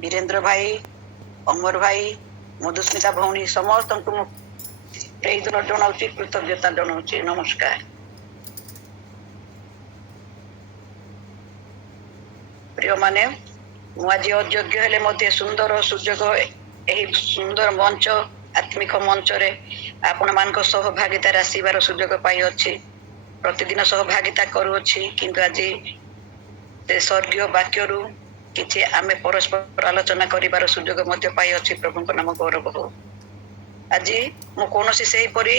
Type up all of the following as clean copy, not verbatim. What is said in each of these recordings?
वीरेंद्र भाई, अमर भाई, मधुस्मिता भौणी समस्त को प्रेज जनाऊँ, कृतज्ञता जनाऊँ। नमस्कार। प्रिय माने आज अयोग्य हेले सुंदर सुजोग यही सुंदर मंच आत्मिक मंच रे आपण मान सहभागिता आसबार सुजोग पाई अच्छी प्रतिदिन सहभागिता करुच्छी किंतु आज से स्वर्गीय वाक्य किसी आमे परस्पर आलोचना करिवार सुजोग पाई अच्छी। प्रभु को नाम गौरव हो। आज मु कौन से परी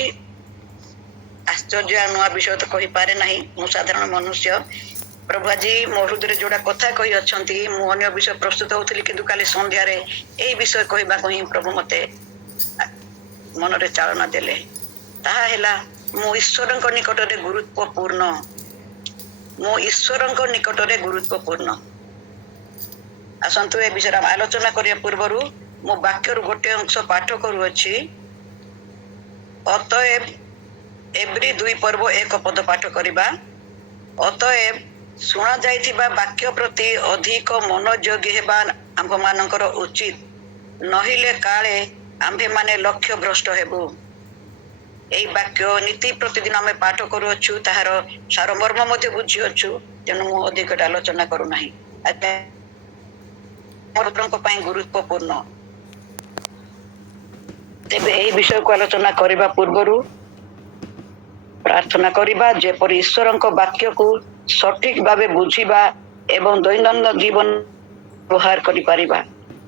आश्चर्य नुआ विषय तो कही पारे नहीं। मु साधारण मनुष्य। प्रभु आज मो हृदय जोड़ा कथा कही अच्छा मुझे विषय प्रस्तुत होती कि काली संध्यार यही विषय कहवाक ही प्रभु मते मन रे चालना देले। ताहा हेला मु ईश्वर निकट में गुरुत्वपूर्ण, मु ईश्वर निकट में गुरुत्वपूर्ण। आसतु ए विषय आलोचना करने पूर्व मु वाक्य गोटे अंश पाठ करुच्ची। अतएव एवरी 2 पर्व 1 पद पाठ करिबा। अतएव शुणा जाइथिबा वाक्य प्रति अधिक मनोयोगी हेबा आम्भ मानकर उचित, नहिले काले आम्भे माने लक्ष्य भ्रष्ट हेबु। एई वाक्य नीति प्रतिदिन आमे पाठ करुअछु, ताहार सारमर्म मध्ये बुझिअछु। तेणु मु अधिक आलोचना करू नाही। मोरଙ୍କ ପାଇଁ गुरुत्वपूर्ण। तेबे एई विषय को आलोचना करिबा पूर्वरु प्रार्थना करिबा जेपरि ईश्वरଙ୍କ वाक्य को सठिक भावे बुझिबा एवं दैनन्दिन जीवन व्यवहार करि परिबा।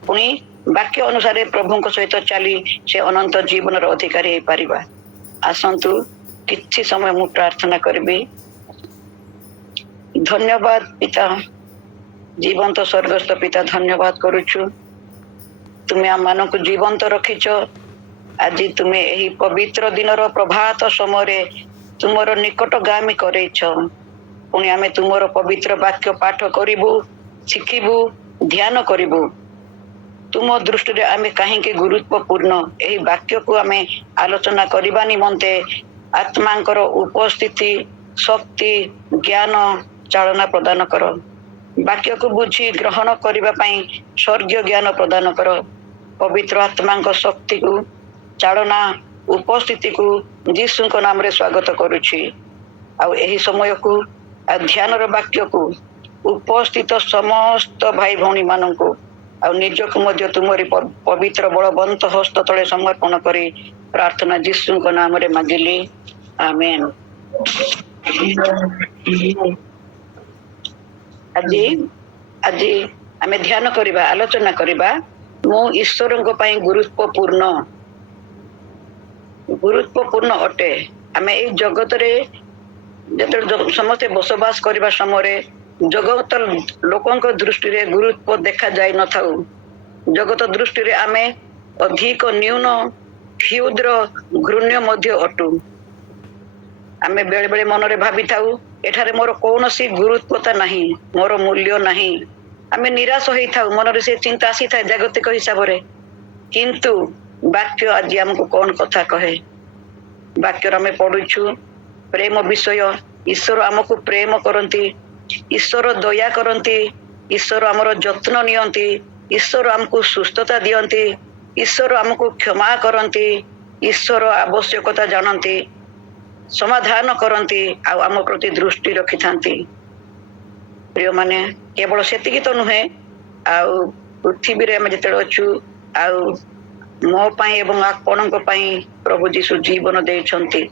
पुणी वाक्य अनुसार प्रभुଙ୍କ सहित चली से अनंत जीवन रो अधिकारी हे परिबा। आसंतु किछि समय मु प्रार्थना करबी। धन्यवाद पिता, जीवंत स्वर्गस्थ पिता, धन्यवाद करुछु। तुम्हें आम मान को जीवंत रखिच। आज तुम्हें यही पवित्र दिन रो प्रभात समय तुमर निकटगामी करैछ। पुणी आमे तुमर पवित्र वाक्य पाठ करिबु, शिखिबु, ध्यान करिबु। तुम दृष्टि रे आमे काहेकि गुरुत्वपूर्ण यही वाक्य को आमे आलोचना करिबा निमंते आत्मांकर उपस्थिति, शक्ति, ज्ञान, चालना प्रदान कर। वाक्य को बुझी ग्रहण करिबा पई स्वर्गीय ज्ञान प्रदान कर। पवित्र आत्मांक शक्ति को, चालना, उपस्थिति को यीशु को नाम रे स्वागत करुछि। आ एही समय को ध्यान वाक्य को उपस्थित समस्त भाई भौणी मान को निजक मध्य तुमरी पवित्र बलवंत हस्त तले समर्पण करी प्रार्थना यीशु को नाम रे मागिली। आमेन। आज आज आमे ध्यान करिबा, आलोचना करिबा मु ईश्वरଙ୍କ ପାଇଁ गुरुत्वपूर्ण अटे। आमे एई जगत रे जते समस्त बसवास करबा समय जगत लोकंक दृष्टि रे गुरुत्व देखा जाय न थाउ। जगत दृष्टि रे आमे अधिक न्यून, क्षुद्र, घृण्य मध्य अटु। आमे बेले बेले मन रे भाबी थाउ एठारे मोर कोनोसी गुरुत्वता नहीं, मोर मूल्य नहीं। आमे निराश होई थाउ, मन रे से चिंता आसी थाए जागतिक हिसाब रे। किंतु वाक्य आज हमको कौन कथा कहे। वाक्य आमे पढुछु प्रेम विषय। ईश्वर आमको प्रेम करती, ईश्वर दया करती, ईश्वर आमर जत्न नियंती, ईश्वर आमको सुस्थता दियंती, ईश्वर आमको क्षमा करती, ईश्वर आवश्यकता जानती, समाधान करती, आम प्रति दृष्टि रखि थांती। प्रिय माने केवल सेतिकी तो नुहे, पृथ्वी रे आमे जते अछु मो पाई एवं आपणक पाई प्रभु जीशु जीवन देइछंती।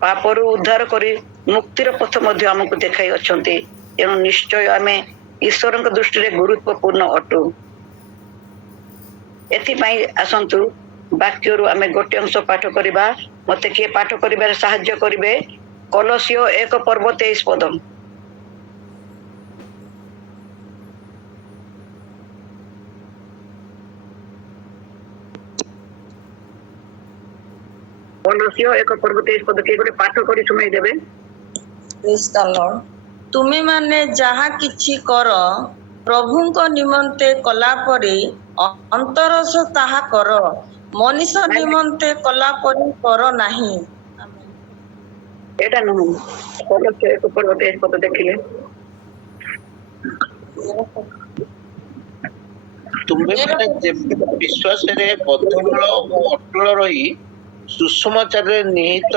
पापरु उद्धार करी मुक्तिर पथ मध्य आमको देखाई अछंती। तेणु निश्चय आमे ईश्वरଙ୍କ दृष्टि रे गुरुत्वपूर्ण अटु। एथि पई आसंतु वाक्यरु आमे गोटे अंश पाठ करिबा। मते के पाठ करिबार सहाय्य करिवे कलसियो 1 पर्व 23 पद। कलसियो 1 पर्व 23 पद के गोटे पाठ करी सुनाई देबे। Praise the Lord. तुमे माने जहा किछि कर प्रभुଙ୍କ निमंते कला परे अंतरस ताहा कर, मनीष निमंते कला परे कर नाही। एटा नु कलसियो 1 पर्व 23 पद देखिले। ତୁମେମାନେ ବିଶ୍ୱାସରେ ବଦ୍ଧମୂଳ ଓ ଅଟଳ ରହି ସୁସମାଚାରରେ ନିହିତ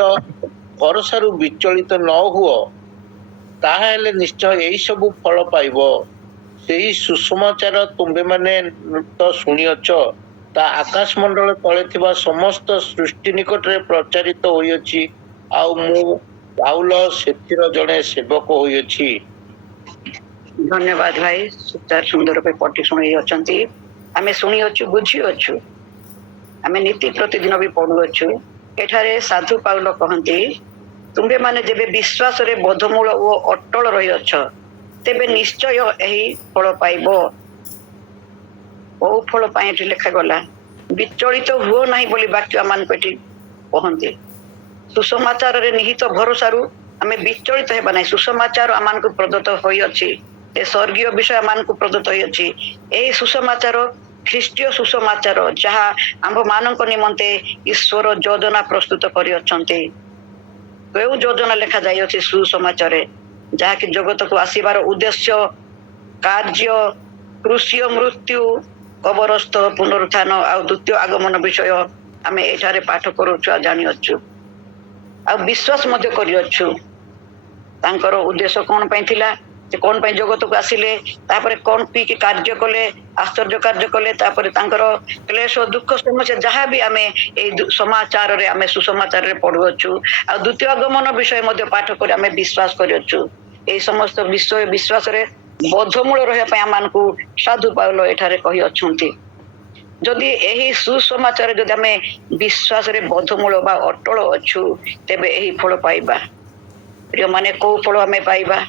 ଭରସାରୁ ବିଚଳିତ ନ ହୁଅ, ତାହେଲେ ନିଶ୍ଚୟ ଏଇ ସବୁ ଫଳ ପାଇବ। ସେଇ ସୁସମାଚାର ତୁମେମାନେ ତ ଶୁଣିଅଛ, ତା ଆକାଶ ମଣ୍ଡଳ ତଳେ ଥିବା ସମସ୍ତ ସୃଷ୍ଟି ନିକଟରେ ପ୍ରଚାରିତ ହୋଇଅଛି, ଆଉ ମୁଁ ପାଉଲ ସେଥିର ଜଣେ ସେବକ ହୋଇଅଛି। ଧନ୍ୟବାଦ ଭାଇ, ସୁନ୍ଦର ରୂପେ ପଠି ଶୁଣେଇ ଅଛନ୍ତି। ଆମେ ଶୁଣିଅଛୁ, ବୁଝିଅଛୁ, ଆମେ ନୀତି ପ୍ରତିଦିନ ବି ପଢୁଅଛୁ। ଏଠାରେ ସାଧୁ ପାଉଲ କହନ୍ତି, ତୁମ୍ଭେମାନେ ଯେବେ ବିଶ୍ୱାସରେ ବଦ୍ଧମୂଳ ଓ ଅଟଳ ରହିଅଛ, ତେବେ ନିଶ୍ଚୟ ଏହି ଫଳ ପାଇବ। କୋଉ ଫଳ ପାଇଁ ଏଠି ଲେଖାଗଲା? ବିଚଳିତ ହୁଅ ନାହିଁ ବୋଲି ବାକ୍ୟ ଆମମାନଙ୍କୁ ଏଠି କହନ୍ତି। ସୁସମାଚାରରେ ନିହିତ ଭରସାରୁ ଆମେ ବିଚଳିତ ହେବା ନାହିଁ। ସୁସମାଚାର ଆମମାନଙ୍କୁ ପ୍ରଦତ୍ତ ହୋଇଅଛି, ଏ ସ୍ୱର୍ଗୀୟ ବିଷୟ ଆମମାନଙ୍କୁ ପ୍ରଦତ୍ତ ହୋଇଅଛି। ଏହି ସୁସମାଚାର ଖ୍ରୀଷ୍ଟୀୟ ସୁସମାଚାର, ଯାହା ଆମ୍ଭମାନଙ୍କ ନିମନ୍ତେ ଈଶ୍ୱର ଯୋଜନା ପ୍ରସ୍ତୁତ କରିଅଛନ୍ତି। କେଉଁ ଯୋଜନା ଲେଖାଯାଇଅଛି ସୁସମାଚାରରେ? ଯାହାକି ଜଗତକୁ ଆସିବାର ଉଦ୍ଦେଶ୍ୟ, କାର୍ଯ୍ୟ, କୃଷି, ମୃତ୍ୟୁ, କବରସ୍ଥ, ପୁନରୁତ୍ଥାନ ଆଉ ଦ୍ୱିତୀୟ ଆଗମନ ବିଷୟ ଆମେ ଏଠାରେ ପାଠ କରୁଛୁ ଆଉ ଜାଣିଅଛୁ, ଆଉ ବିଶ୍ୱାସ ମଧ୍ୟ କରିଅଛୁ। ତାଙ୍କର ଉଦ୍ଦେଶ୍ୟ କଣ ପାଇଁ ଥିଲା? ସେ କଣ ପାଇଁ ଜଗତକୁ ଆସିଲେ, ତାପରେ କଣ ପିକି କାର୍ଯ୍ୟ କଲେ, ଆଶ୍ଚର୍ଯ୍ୟ କାର୍ଯ୍ୟ କଲେ, ତାପରେ ତାଙ୍କର କ୍ଲେଶ, ଦୁଃଖ, ସମସ୍ୟା, ଯାହା ବି ଆମେ ଏଇ ସମାଚାରରେ, ଆମେ ସୁସମାଚାରରେ ପଢୁଅଛୁ। ଆଉ ଦ୍ୱିତୀୟ ଆଗମନ ବିଷୟ ମଧ୍ୟ ପାଠ କରି ଆମେ ବିଶ୍ୱାସ କରିଅଛୁ। ଏଇ ସମସ୍ତ ବିଷୟ ବିଶ୍ୱାସରେ ବଦ୍ଧମୂଳ ରହିବା ପାଇଁ ଆମମାନଙ୍କୁ ସାଧୁ ପାଉଲ ଏଠାରେ କହିଅଛନ୍ତି। ଯଦି ଏହି ସୁସମାଚାର ଯଦି ଆମେ ବିଶ୍ୱାସରେ ବଦ୍ଧମୂଳ ବା ଅଟଳ ଅଛୁ, ତେବେ ଏହି ଫଳ ପାଇବା। ପ୍ରିୟମାନେ, କୋଉ ଫଳ ଆମେ ପାଇବା?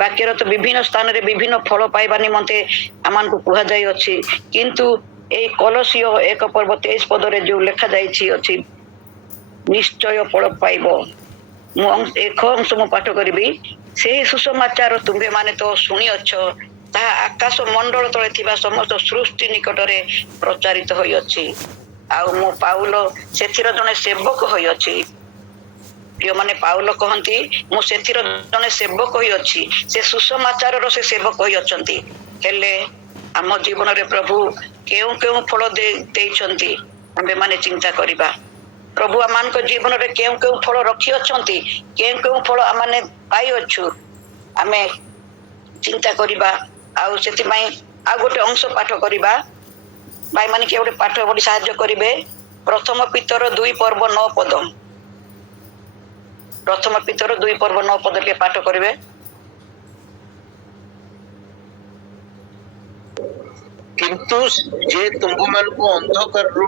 ବାକ୍ୟର ତ ବିଭିନ୍ନ ସ୍ଥାନରେ ବିଭିନ୍ନ ଫଳ ପାଇବା ନିମନ୍ତେ ଆମମାନଙ୍କୁ କୁହାଯାଇଅଛି, କିନ୍ତୁ ଏଇ କଲସିୟ 1:23 ଯୋଉ ଲେଖାଯାଇଛି ଅଛି, ନିଶ୍ଚୟ ଫଳ ପାଇବ। ମୁଁ ଏକ ଅଂଶ ମୁଁ ପାଠ କରିବି। ସେହି ସୁସମାଚାର ତୁମ୍ଭେମାନେ ତ ଶୁଣିଅଛ, ତାହା ଆକାଶ ମଣ୍ଡଳ ତଳେ ଥିବା ସମସ୍ତ ସୃଷ୍ଟି ନିକଟରେ ପ୍ରଚାରିତ ହୋଇଅଛି, ଆଉ ମୁଁ ପାଉଲ ସେଥିର ଜଣେ ସେବକ ହୋଇଅଛି। ପ୍ରିୟମାନେ, ପାଉଲ କହନ୍ତି, ମୁଁ ସେଥିର ଜଣେ ସେବକ ହୋଇଅଛି। ସେ ସୁସମାଚାରର ସେ ସେବକ ହୋଇଅଛନ୍ତି। ହେଲେ ଆମ ଜୀବନରେ ପ୍ରଭୁ କେଉଁ କେଉଁ ଫଳ ଦେଇଛନ୍ତି ଆମ୍ଭେମାନେ ଚିନ୍ତା କରିବା। ପ୍ରଭୁ ଆମମାନଙ୍କ ଜୀବନରେ କେଉଁ କେଉଁ ଫଳ ରଖିଅଛନ୍ତି, କେଉଁ କେଉଁ ଫଳ ଆମମାନେ ପାଇଅଛୁ, ଆମେ ଚିନ୍ତା କରିବା। ଆଉ ସେଥିପାଇଁ ଆଉ ଗୋଟେ ଅଂଶ ପାଠ କରିବା। ଭାଇମାନେ କିଏ ଗୋଟେ ପାଠ ପଢି ସାହାଯ୍ୟ କରିବେ? ପ୍ରଥମ ପିତର 2:9। ପ୍ରଥମ ପିତର 2:9 ଟିକେ ପାଠ କରିବେ। କିନ୍ତୁ ଯେ ତୁମ୍ଭମାନଙ୍କୁ ଅନ୍ଧକାରରୁ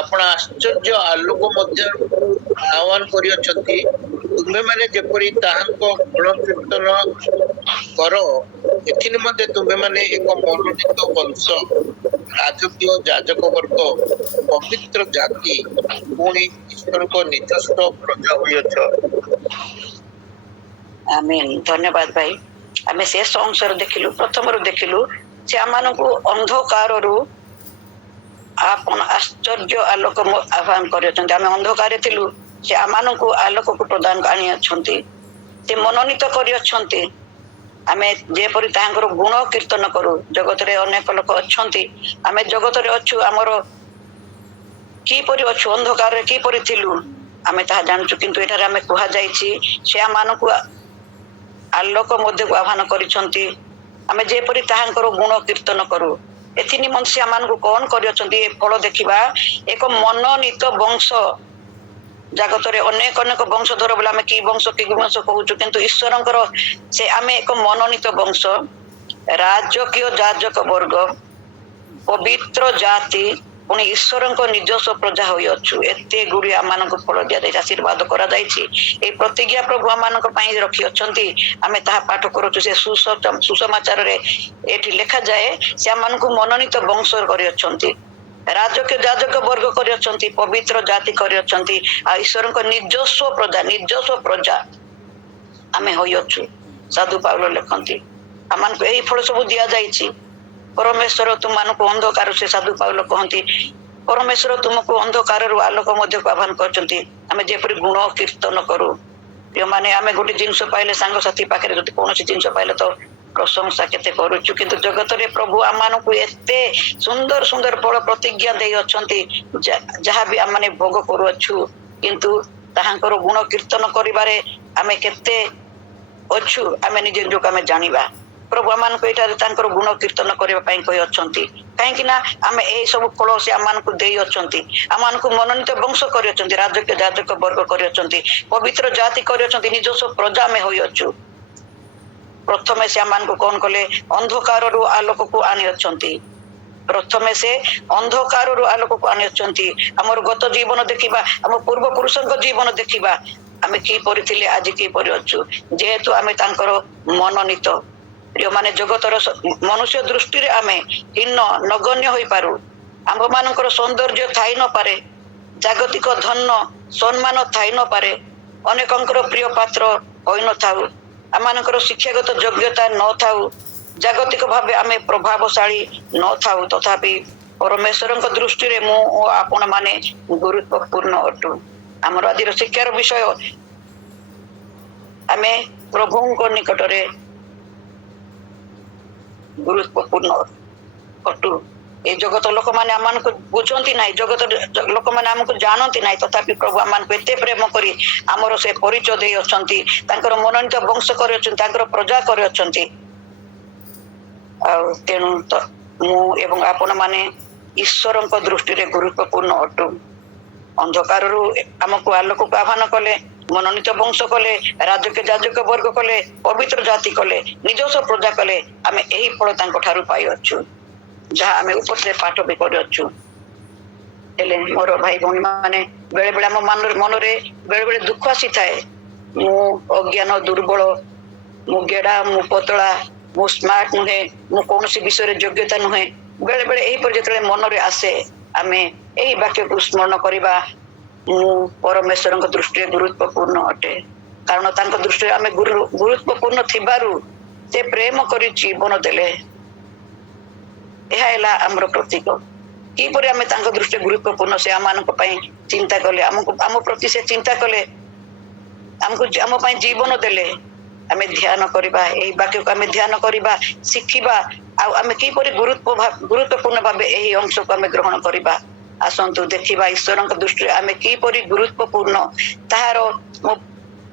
ଆପଣ ଆଶ୍ଚର୍ଯ୍ୟ ଆଲୋକ ମଧ୍ୟରୁ ଆହ୍ୱାନ କରିଅଛନ୍ତି, ତୁମ୍ଭେମାନେ ଯେପରି ତାହାଙ୍କ ଗୁଣ କୀର୍ତ୍ତନ କର, ଏଥି ନିମନ୍ତେ ତୁମ୍ଭେମାନେ ଏକ ମନୋନୀତ ବଂଶ, ରାଜକୀୟ ଯାଜକ ବର୍ଗ, ପବିତ୍ର ଜାତି, ପୁଣି ଈଶ୍ୱରଙ୍କ ନିଜସ୍ୱ ପ୍ରଜା ହୋଇଅଛ। ଆମେନ୍। ଧନ୍ୟବାଦ ଭାଇ। ଆମେ ଶେଷ ଅଂଶରେ ଦେଖିଲୁ, ପ୍ରଥମରୁ ଦେଖିଲୁ, ସେ ଆମମାନଙ୍କୁ ଅନ୍ଧକାରରୁ ଆପଣ ଆଶ୍ଚର୍ଯ୍ୟ ଆଲୋକ ଆହ୍ୱାନ କରିଅଛନ୍ତି। ଆମେ ଅନ୍ଧକାରରେ ଥିଲୁ, ସେ ଆମମାନଙ୍କୁ ଆଲୋକକୁ ପ୍ରଦାନ ଆଣିଅଛନ୍ତି। ସେ ମନୋନୀତ କରିଅଛନ୍ତି ଆମେ ଯେପରି ତାହାଙ୍କର ଗୁଣ କୀର୍ତ୍ତନ କରୁ। ଜଗତରେ ଅନେକ ଲୋକ ଅଛନ୍ତି, ଆମେ ଜଗତରେ ଅଛୁ, ଆମର କିପରି ଅଛୁ, ଅନ୍ଧକାରରେ କିପରି ଥିଲୁ ଆମେ ତାହା ଜାଣୁଛୁ, କିନ୍ତୁ ଏଠାରେ ଆମେ କୁହାଯାଇଛି ସେ ଆମମାନଙ୍କୁ ଆଲୋକ ମଧ୍ୟକୁ ଆହ୍ୱାନ କରିଛନ୍ତି, ଆମେ ଯେପରି ତାହାଙ୍କର ଗୁଣ କୀର୍ତ୍ତନ କରୁ। ଏଥି ନିମନ୍ତେ ସେ ଆମମାନଙ୍କୁ କଣ କରିଅଛନ୍ତି? ଏ ଫଳ ଦେଖିବା। ଏକ ମନୋନୀତ ବଂଶ। ଜଗତରେ ଅନେକ ଅନେକ ବଂଶଧର ବୋଲେ ଆମେ କି ବଂଶ କହୁଛୁ, କିନ୍ତୁ ଈଶ୍ୱରଙ୍କର ସେ ଆମେ ଏକ ମନୋନୀତ ବଂଶ, ରାଜକୀୟ ଯାଜକ ବର୍ଗ, ପବିତ୍ର ଜାତି, ପୁଣି ଈଶ୍ୱରଙ୍କ ନିଜସ୍ୱ ପ୍ରଜା ହୋଇଅଛୁ। ଏତେ ଗୁଡ଼ିଏ ଆମମାନଙ୍କୁ ଫଳ ଦିଆଯାଇଛି, ଆଶୀର୍ବାଦ କରାଯାଇଛି। ଏଇ ପ୍ରତିଜ୍ଞା ପ୍ରଭୁ ଆମମାନଙ୍କ ପାଇଁ ରଖିଅଛନ୍ତି। ଆମେ ତାହା ପାଠ କରୁଛୁ। ସେ ସୁସମାଚାରରେ ଏଠି ଲେଖାଯାଏ, ସେ ଆମମାନଙ୍କୁ ମନୋନୀତ ବଂଶ କରିଅଛନ୍ତି, ରାଜକୀୟ ଯାଜକ ବର୍ଗ କରିଅଛନ୍ତି, ପବିତ୍ର ଜାତି କରିଅଛନ୍ତି, ଆଉ ଈଶ୍ୱରଙ୍କ ନିଜସ୍ୱ ପ୍ରଜା ଆମେ ହୋଇଅଛୁ। ସାଧୁ ପାଉଲ ଲେଖନ୍ତି, ଆମମାନଙ୍କୁ ଏହି ଫଳ ସବୁ ଦିଆଯାଇଛି। ପରମେଶ୍ୱର ତୁମମାନଙ୍କୁ ଅନ୍ଧକାର, ସେ ସାଧୁ ପାଉଲ କହନ୍ତି, ପରମେଶ୍ୱର ତୁମକୁ ଅନ୍ଧକାରରୁ ଆଲୋକ ମଧ୍ୟକୁ ଆହ୍ୱାନ କରିଛନ୍ତି, ଆମେ ଯେପରି ଗୁଣ କୀର୍ତ୍ତନ କରୁ। ଯେଉଁମାନେ ଆମେ ଗୋଟେ ଜିନିଷ ପାଇଲେ, ସାଙ୍ଗସାଥି ପାଖରେ ଯଦି କୌଣସି ଜିନିଷ ପାଇଲେ ତ ପ୍ରଶଂସା କେତେ କରୁଛୁ, କିନ୍ତୁ ଜଗତରେ ପ୍ରଭୁ ଆମମାନଙ୍କୁ ଏତେ ସୁନ୍ଦର ସୁନ୍ଦର ଫଳ ପ୍ରତିଜ୍ଞା ଦେଇ ଅଛନ୍ତି, ଯାହା ବି ଆମେ ଭୋଗ କରୁଅଛୁ, କିନ୍ତୁ ତାହାଙ୍କର ଗୁଣ କୀର୍ତ୍ତନ କରିବାରେ ଆମେ କେତେ ଅଛୁ ଆମେ ନିଜେ ନିଜକୁ ଆମେ ଜାଣିବା। ପ୍ରଭୁ ଆମମାନଙ୍କୁ ଏଠାରେ ତାଙ୍କର ଗୁଣ କୀର୍ତ୍ତନ କରିବା ପାଇଁ କହି ଅଛନ୍ତି, କାହିଁକି ନା ଆମେ ଏହି ସବୁ ଫଳ ସେ ଆମମାନଙ୍କୁ ଦେଇ ଅଛନ୍ତି, ଆମମାନଙ୍କୁ ମନୋନୀତ ବଂଶ କରିଅଛନ୍ତି, ରାଜକ ଯାଜକ ବର୍ଗ କରିଅଛନ୍ତି, ପବିତ୍ର ଜାତି କରିଅଛନ୍ତି, ନିଜସ୍ୱ ପ୍ରଜା ଆମେ ହୋଇଅଛୁ। ପ୍ରଥମେ ସେ ଆମମାନଙ୍କୁ କଣ କଲେ? ଅନ୍ଧକାରରୁ ଆଲୋକକୁ ଆଣିଅଛନ୍ତି। ପ୍ରଥମେ ସେ ଅନ୍ଧକାରରୁ ଆଲୋକକୁ ଆଣିଅଛନ୍ତି। ଆମର ଗତ ଜୀବନ ଦେଖିବା, ଆମ ପୂର୍ବ ପୁରୁଷଙ୍କ ଜୀବନ ଦେଖିବା, ଆମେ କିପରି ଥିଲେ ଆଜି କିପରି ଅଛୁ, ଯେହେତୁ ଆମେ ତାଙ୍କର ମନୋନୀତ। ଯୋଉମାନେ ଜଗତର ମନୁଷ୍ୟ ଦୃଷ୍ଟିରେ ଆମେ ହୀନ ନଗଣ୍ୟ ହୋଇପାରୁ, ଆମ୍ଭମାନଙ୍କର ସୌନ୍ଦର୍ଯ୍ୟ ଥାଇ ନପାରେ, ଜାଗତିକ ଧନ ସମ୍ମାନ ଥାଇ ନପାରେ, ଅନେକଙ୍କର ପ୍ରିୟ ପାତ୍ର ହୋଇନଥାଉ, ଆମମାନଙ୍କର ଶିକ୍ଷାଗତ ଯୋଗ୍ୟତା ନଥାଉ, ଜାଗତିକ ଭାବେ ଆମେ ପ୍ରଭାବଶାଳୀ ନଥାଉ, ତଥାପି ପରମେଶ୍ୱରଙ୍କ ଦୃଷ୍ଟିରେ ମୁଁ ଓ ଆପଣ ମାନେ ଗୁରୁତ୍ୱପୂର୍ଣ୍ଣ ଅଟୁ। ଆମର ଆଜିର ଶିକ୍ଷାର ବିଷୟ, ଆମେ ପ୍ରଭୁଙ୍କ ନିକଟରେ ଗୁରୁତ୍ୱପୂର୍ଣ୍ଣ ଅଟୁ। এই ଜଗତ ଲୋକମାନେ ଆମମାନଙ୍କୁ ବୁଝନ୍ତି ନାହିଁ, ଜଗତ ଲୋକମାନେ ଆମକୁ ଜାଣନ୍ତି ନାହିଁ, ତଥାପି ପ୍ରଭୁ ଆମମାନଙ୍କୁ ଏତେ ପ୍ରେମ କରି ଆମର ସେ ପରିଚୟ ଦେଇ ଅଛନ୍ତି, ତାଙ୍କର ମନୋନୀତ ବଂଶ କରିଅଛନ୍ତି, ତାଙ୍କର ପ୍ରଜା କରିଅଛନ୍ତି। ଆଉ ତେଣୁ ମୁଁ ଏବଂ ଆପଣ ମାନେ ଈଶ୍ୱରଙ୍କ ଦୃଷ୍ଟିରେ ଗୁରୁତ୍ୱପୂର୍ଣ୍ଣ ଅଟୁ। ଅନ୍ଧକାରରୁ ଆମକୁ ଆଲୋକକୁ ଆହ୍ୱାନ କଲେ, ମନୋନୀତ ବଂଶ କଲେ, ରାଜକ ଯାଜକ ବର୍ଗ କଲେ, ପବିତ୍ର ଜାତି କଲେ, ନିଜସ୍ୱ ପ୍ରଜା କଲେ। ଆମେ ଏହି ଫଳ ତାଙ୍କ ଠାରୁ ପାଇଅଛୁ, ଯାହା ଆମେ ଉପରେ ପାଠ ବି କରିଅଛୁ। ହେଲେ ମୋର ଭାଇ ଭଉଣୀ ମାନେ, ବେଳେ ବେଳେ ଆମ ମନରେ ବେଳେ ବେଳେ ଦୁଃଖ ଆସିଥାଏ। ମୁଁ ଅଜ୍ଞାନ, ଦୁର୍ବଳ, ମୁଁ ଗେଡା, ମୁଁ ପତଳା, ମୁଁ ସ୍ମାର୍ଟ ନୁହେଁ, ମୁଁ କୌଣସି ବିଷୟରେ ଯୋଗ୍ୟତା ନୁହେଁ। ବେଳେ ବେଳେ ଏହିପରି ଯେତେବେଳେ ମନରେ ଆସେ, ଆମେ ଏହି ବାକ୍ୟକୁ ସ୍ମରଣ କରିବା, ମୁଁ ପରମେଶ୍ୱରଙ୍କ ଦୃଷ୍ଟିରେ ଗୁରୁତ୍ୱପୂର୍ଣ୍ଣ ଅଟେ। କାରଣ ତାଙ୍କ ଦୃଷ୍ଟିରେ ଆମେ ଗୁରୁତ୍ୱପୂର୍ଣ୍ଣ ଥିବାରୁ ସେ ପ୍ରେମ କରି ଜୀବନ ଦେଲେ। ଏହା ହେଲା ଆମର ପ୍ରତୀକ। କିପରି ଆମେ ତାଙ୍କ ଦୃଷ୍ଟିରେ ଗୁରୁତ୍ୱପୂର୍ଣ୍ଣ, ସେ ଆମମାନଙ୍କ ପାଇଁ ଚିନ୍ତା କଲେ, ଆମ ପ୍ରତି ସେ ଚିନ୍ତା କଲେ, ଆମ ପାଇଁ ଜୀବନ ଦେଲେ। ଆମେ ଧ୍ୟାନ କରିବା, ଏହି ବାକ୍ୟକୁ ଆମେ ଧ୍ୟାନ କରିବା, ଶିଖିବା, ଆଉ ଆମେ କିପରି ଗୁରୁତ୍ୱପୂର୍ଣ୍ଣ ଭାବେ ଏହି ଅଂଶକୁ ଆମେ ଗ୍ରହଣ କରିବା। ଆସନ୍ତୁ ଦେଖିବା ଈଶ୍ୱରଙ୍କ ଦୃଷ୍ଟିରେ ଆମେ କିପରି ଗୁରୁତ୍ୱପୂର୍ଣ୍ଣ। ତାହାର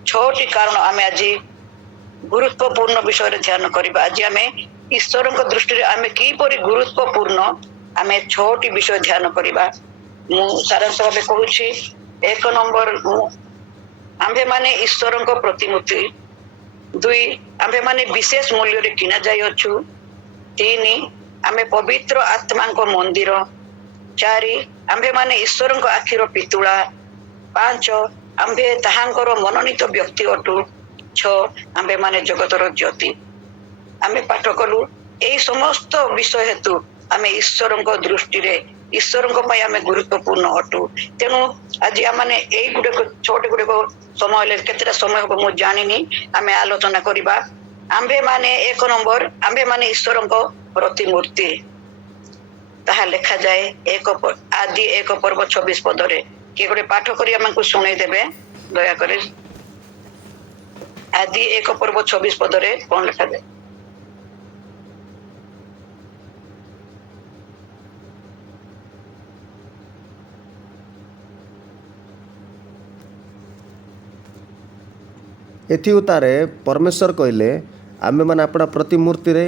6ଟି କାରଣ ଆମେ ଆଜି ଗୁରୁତ୍ୱପୂର୍ଣ୍ଣ ବିଷୟରେ ଧ୍ୟାନ କରିବା। ଆଜି ଆମେ ଈଶ୍ୱରଙ୍କ ଦୃଷ୍ଟିରେ ଆମେ କିପରି ଗୁରୁତ୍ୱପୂର୍ଣ୍ଣ, ଆମେ 6ଟି ବିଷୟ ଧ୍ୟାନ କରିବା। ମୁଁ ସାରାଂଶ ଭାବେ କହୁଛି। 1 ନମ୍ବର, ଆମ୍ଭେମାନେ ଈଶ୍ୱରଙ୍କ ପ୍ରତିମୂର୍ତ୍ତି। 2, ଆମ୍ଭେମାନେ ବିଶେଷ ମୂଲ୍ୟରେ କିଣା ଯାଇଅଛୁ। 3, ଆମେ ପବିତ୍ର ଆତ୍ମାଙ୍କ ମନ୍ଦିର। 4, ଆମ୍ଭେମାନେ ଈଶ୍ୱରଙ୍କ ଆଖିର ପିତୁଳା। 5, ଆମ୍ଭେ ତାହାଙ୍କର ମନୋନୀତ ବ୍ୟକ୍ତି ଅଟୁ। 6, ଆମ୍ଭେମାନେ ଜଗତର ଜ୍ୟୋତି। ଆମେ ପାଠ କଲୁ, ଏହି ସମସ୍ତ ବିଷୟ ହେତୁ ଆମେ ଈଶ୍ୱରଙ୍କ ଦୃଷ୍ଟିରେ, ଈଶ୍ୱରଙ୍କ ପାଇଁ ଆମେ ଗୁରୁତ୍ୱପୂର୍ଣ୍ଣ ଅଟୁ। ତେଣୁ ଆଜି ଆମେ ଏଇ 6ଟି ଗୁଡ଼ିକ ସମୟ ହେଲେ, କେତେଟା ସମୟ ହବ ମୁଁ ଜାଣିନି, ଆମେ ଆଲୋଚନା କରିବା। ଆମ୍ଭେମାନେ 1 ନମ୍ବର, ଆମ୍ଭେମାନେ ଈଶ୍ୱରଙ୍କ ପ୍ରତିମୂର୍ତ୍ତି। ତାହା ଲେଖାଯାଏ ଆଦି 1 ପର୍ବ 26 ପଦରେ। କିଏ ଗୋଟେ ପାଠ କରି ଆମକୁ ଶୁଣେଇ ଦେବେ ଦୟାକରି। ଆଦି 1 ପର୍ବ 26 ପଦରେ କଣ ଲେଖାଯାଏ? ଏଥି ଉତ୍ତାରେ ପରମେଶ୍ୱର କହିଲେ, ଆମ୍ଭେମାନେ ଆପଣା ପ୍ରତିମୂର୍ତ୍ତିରେ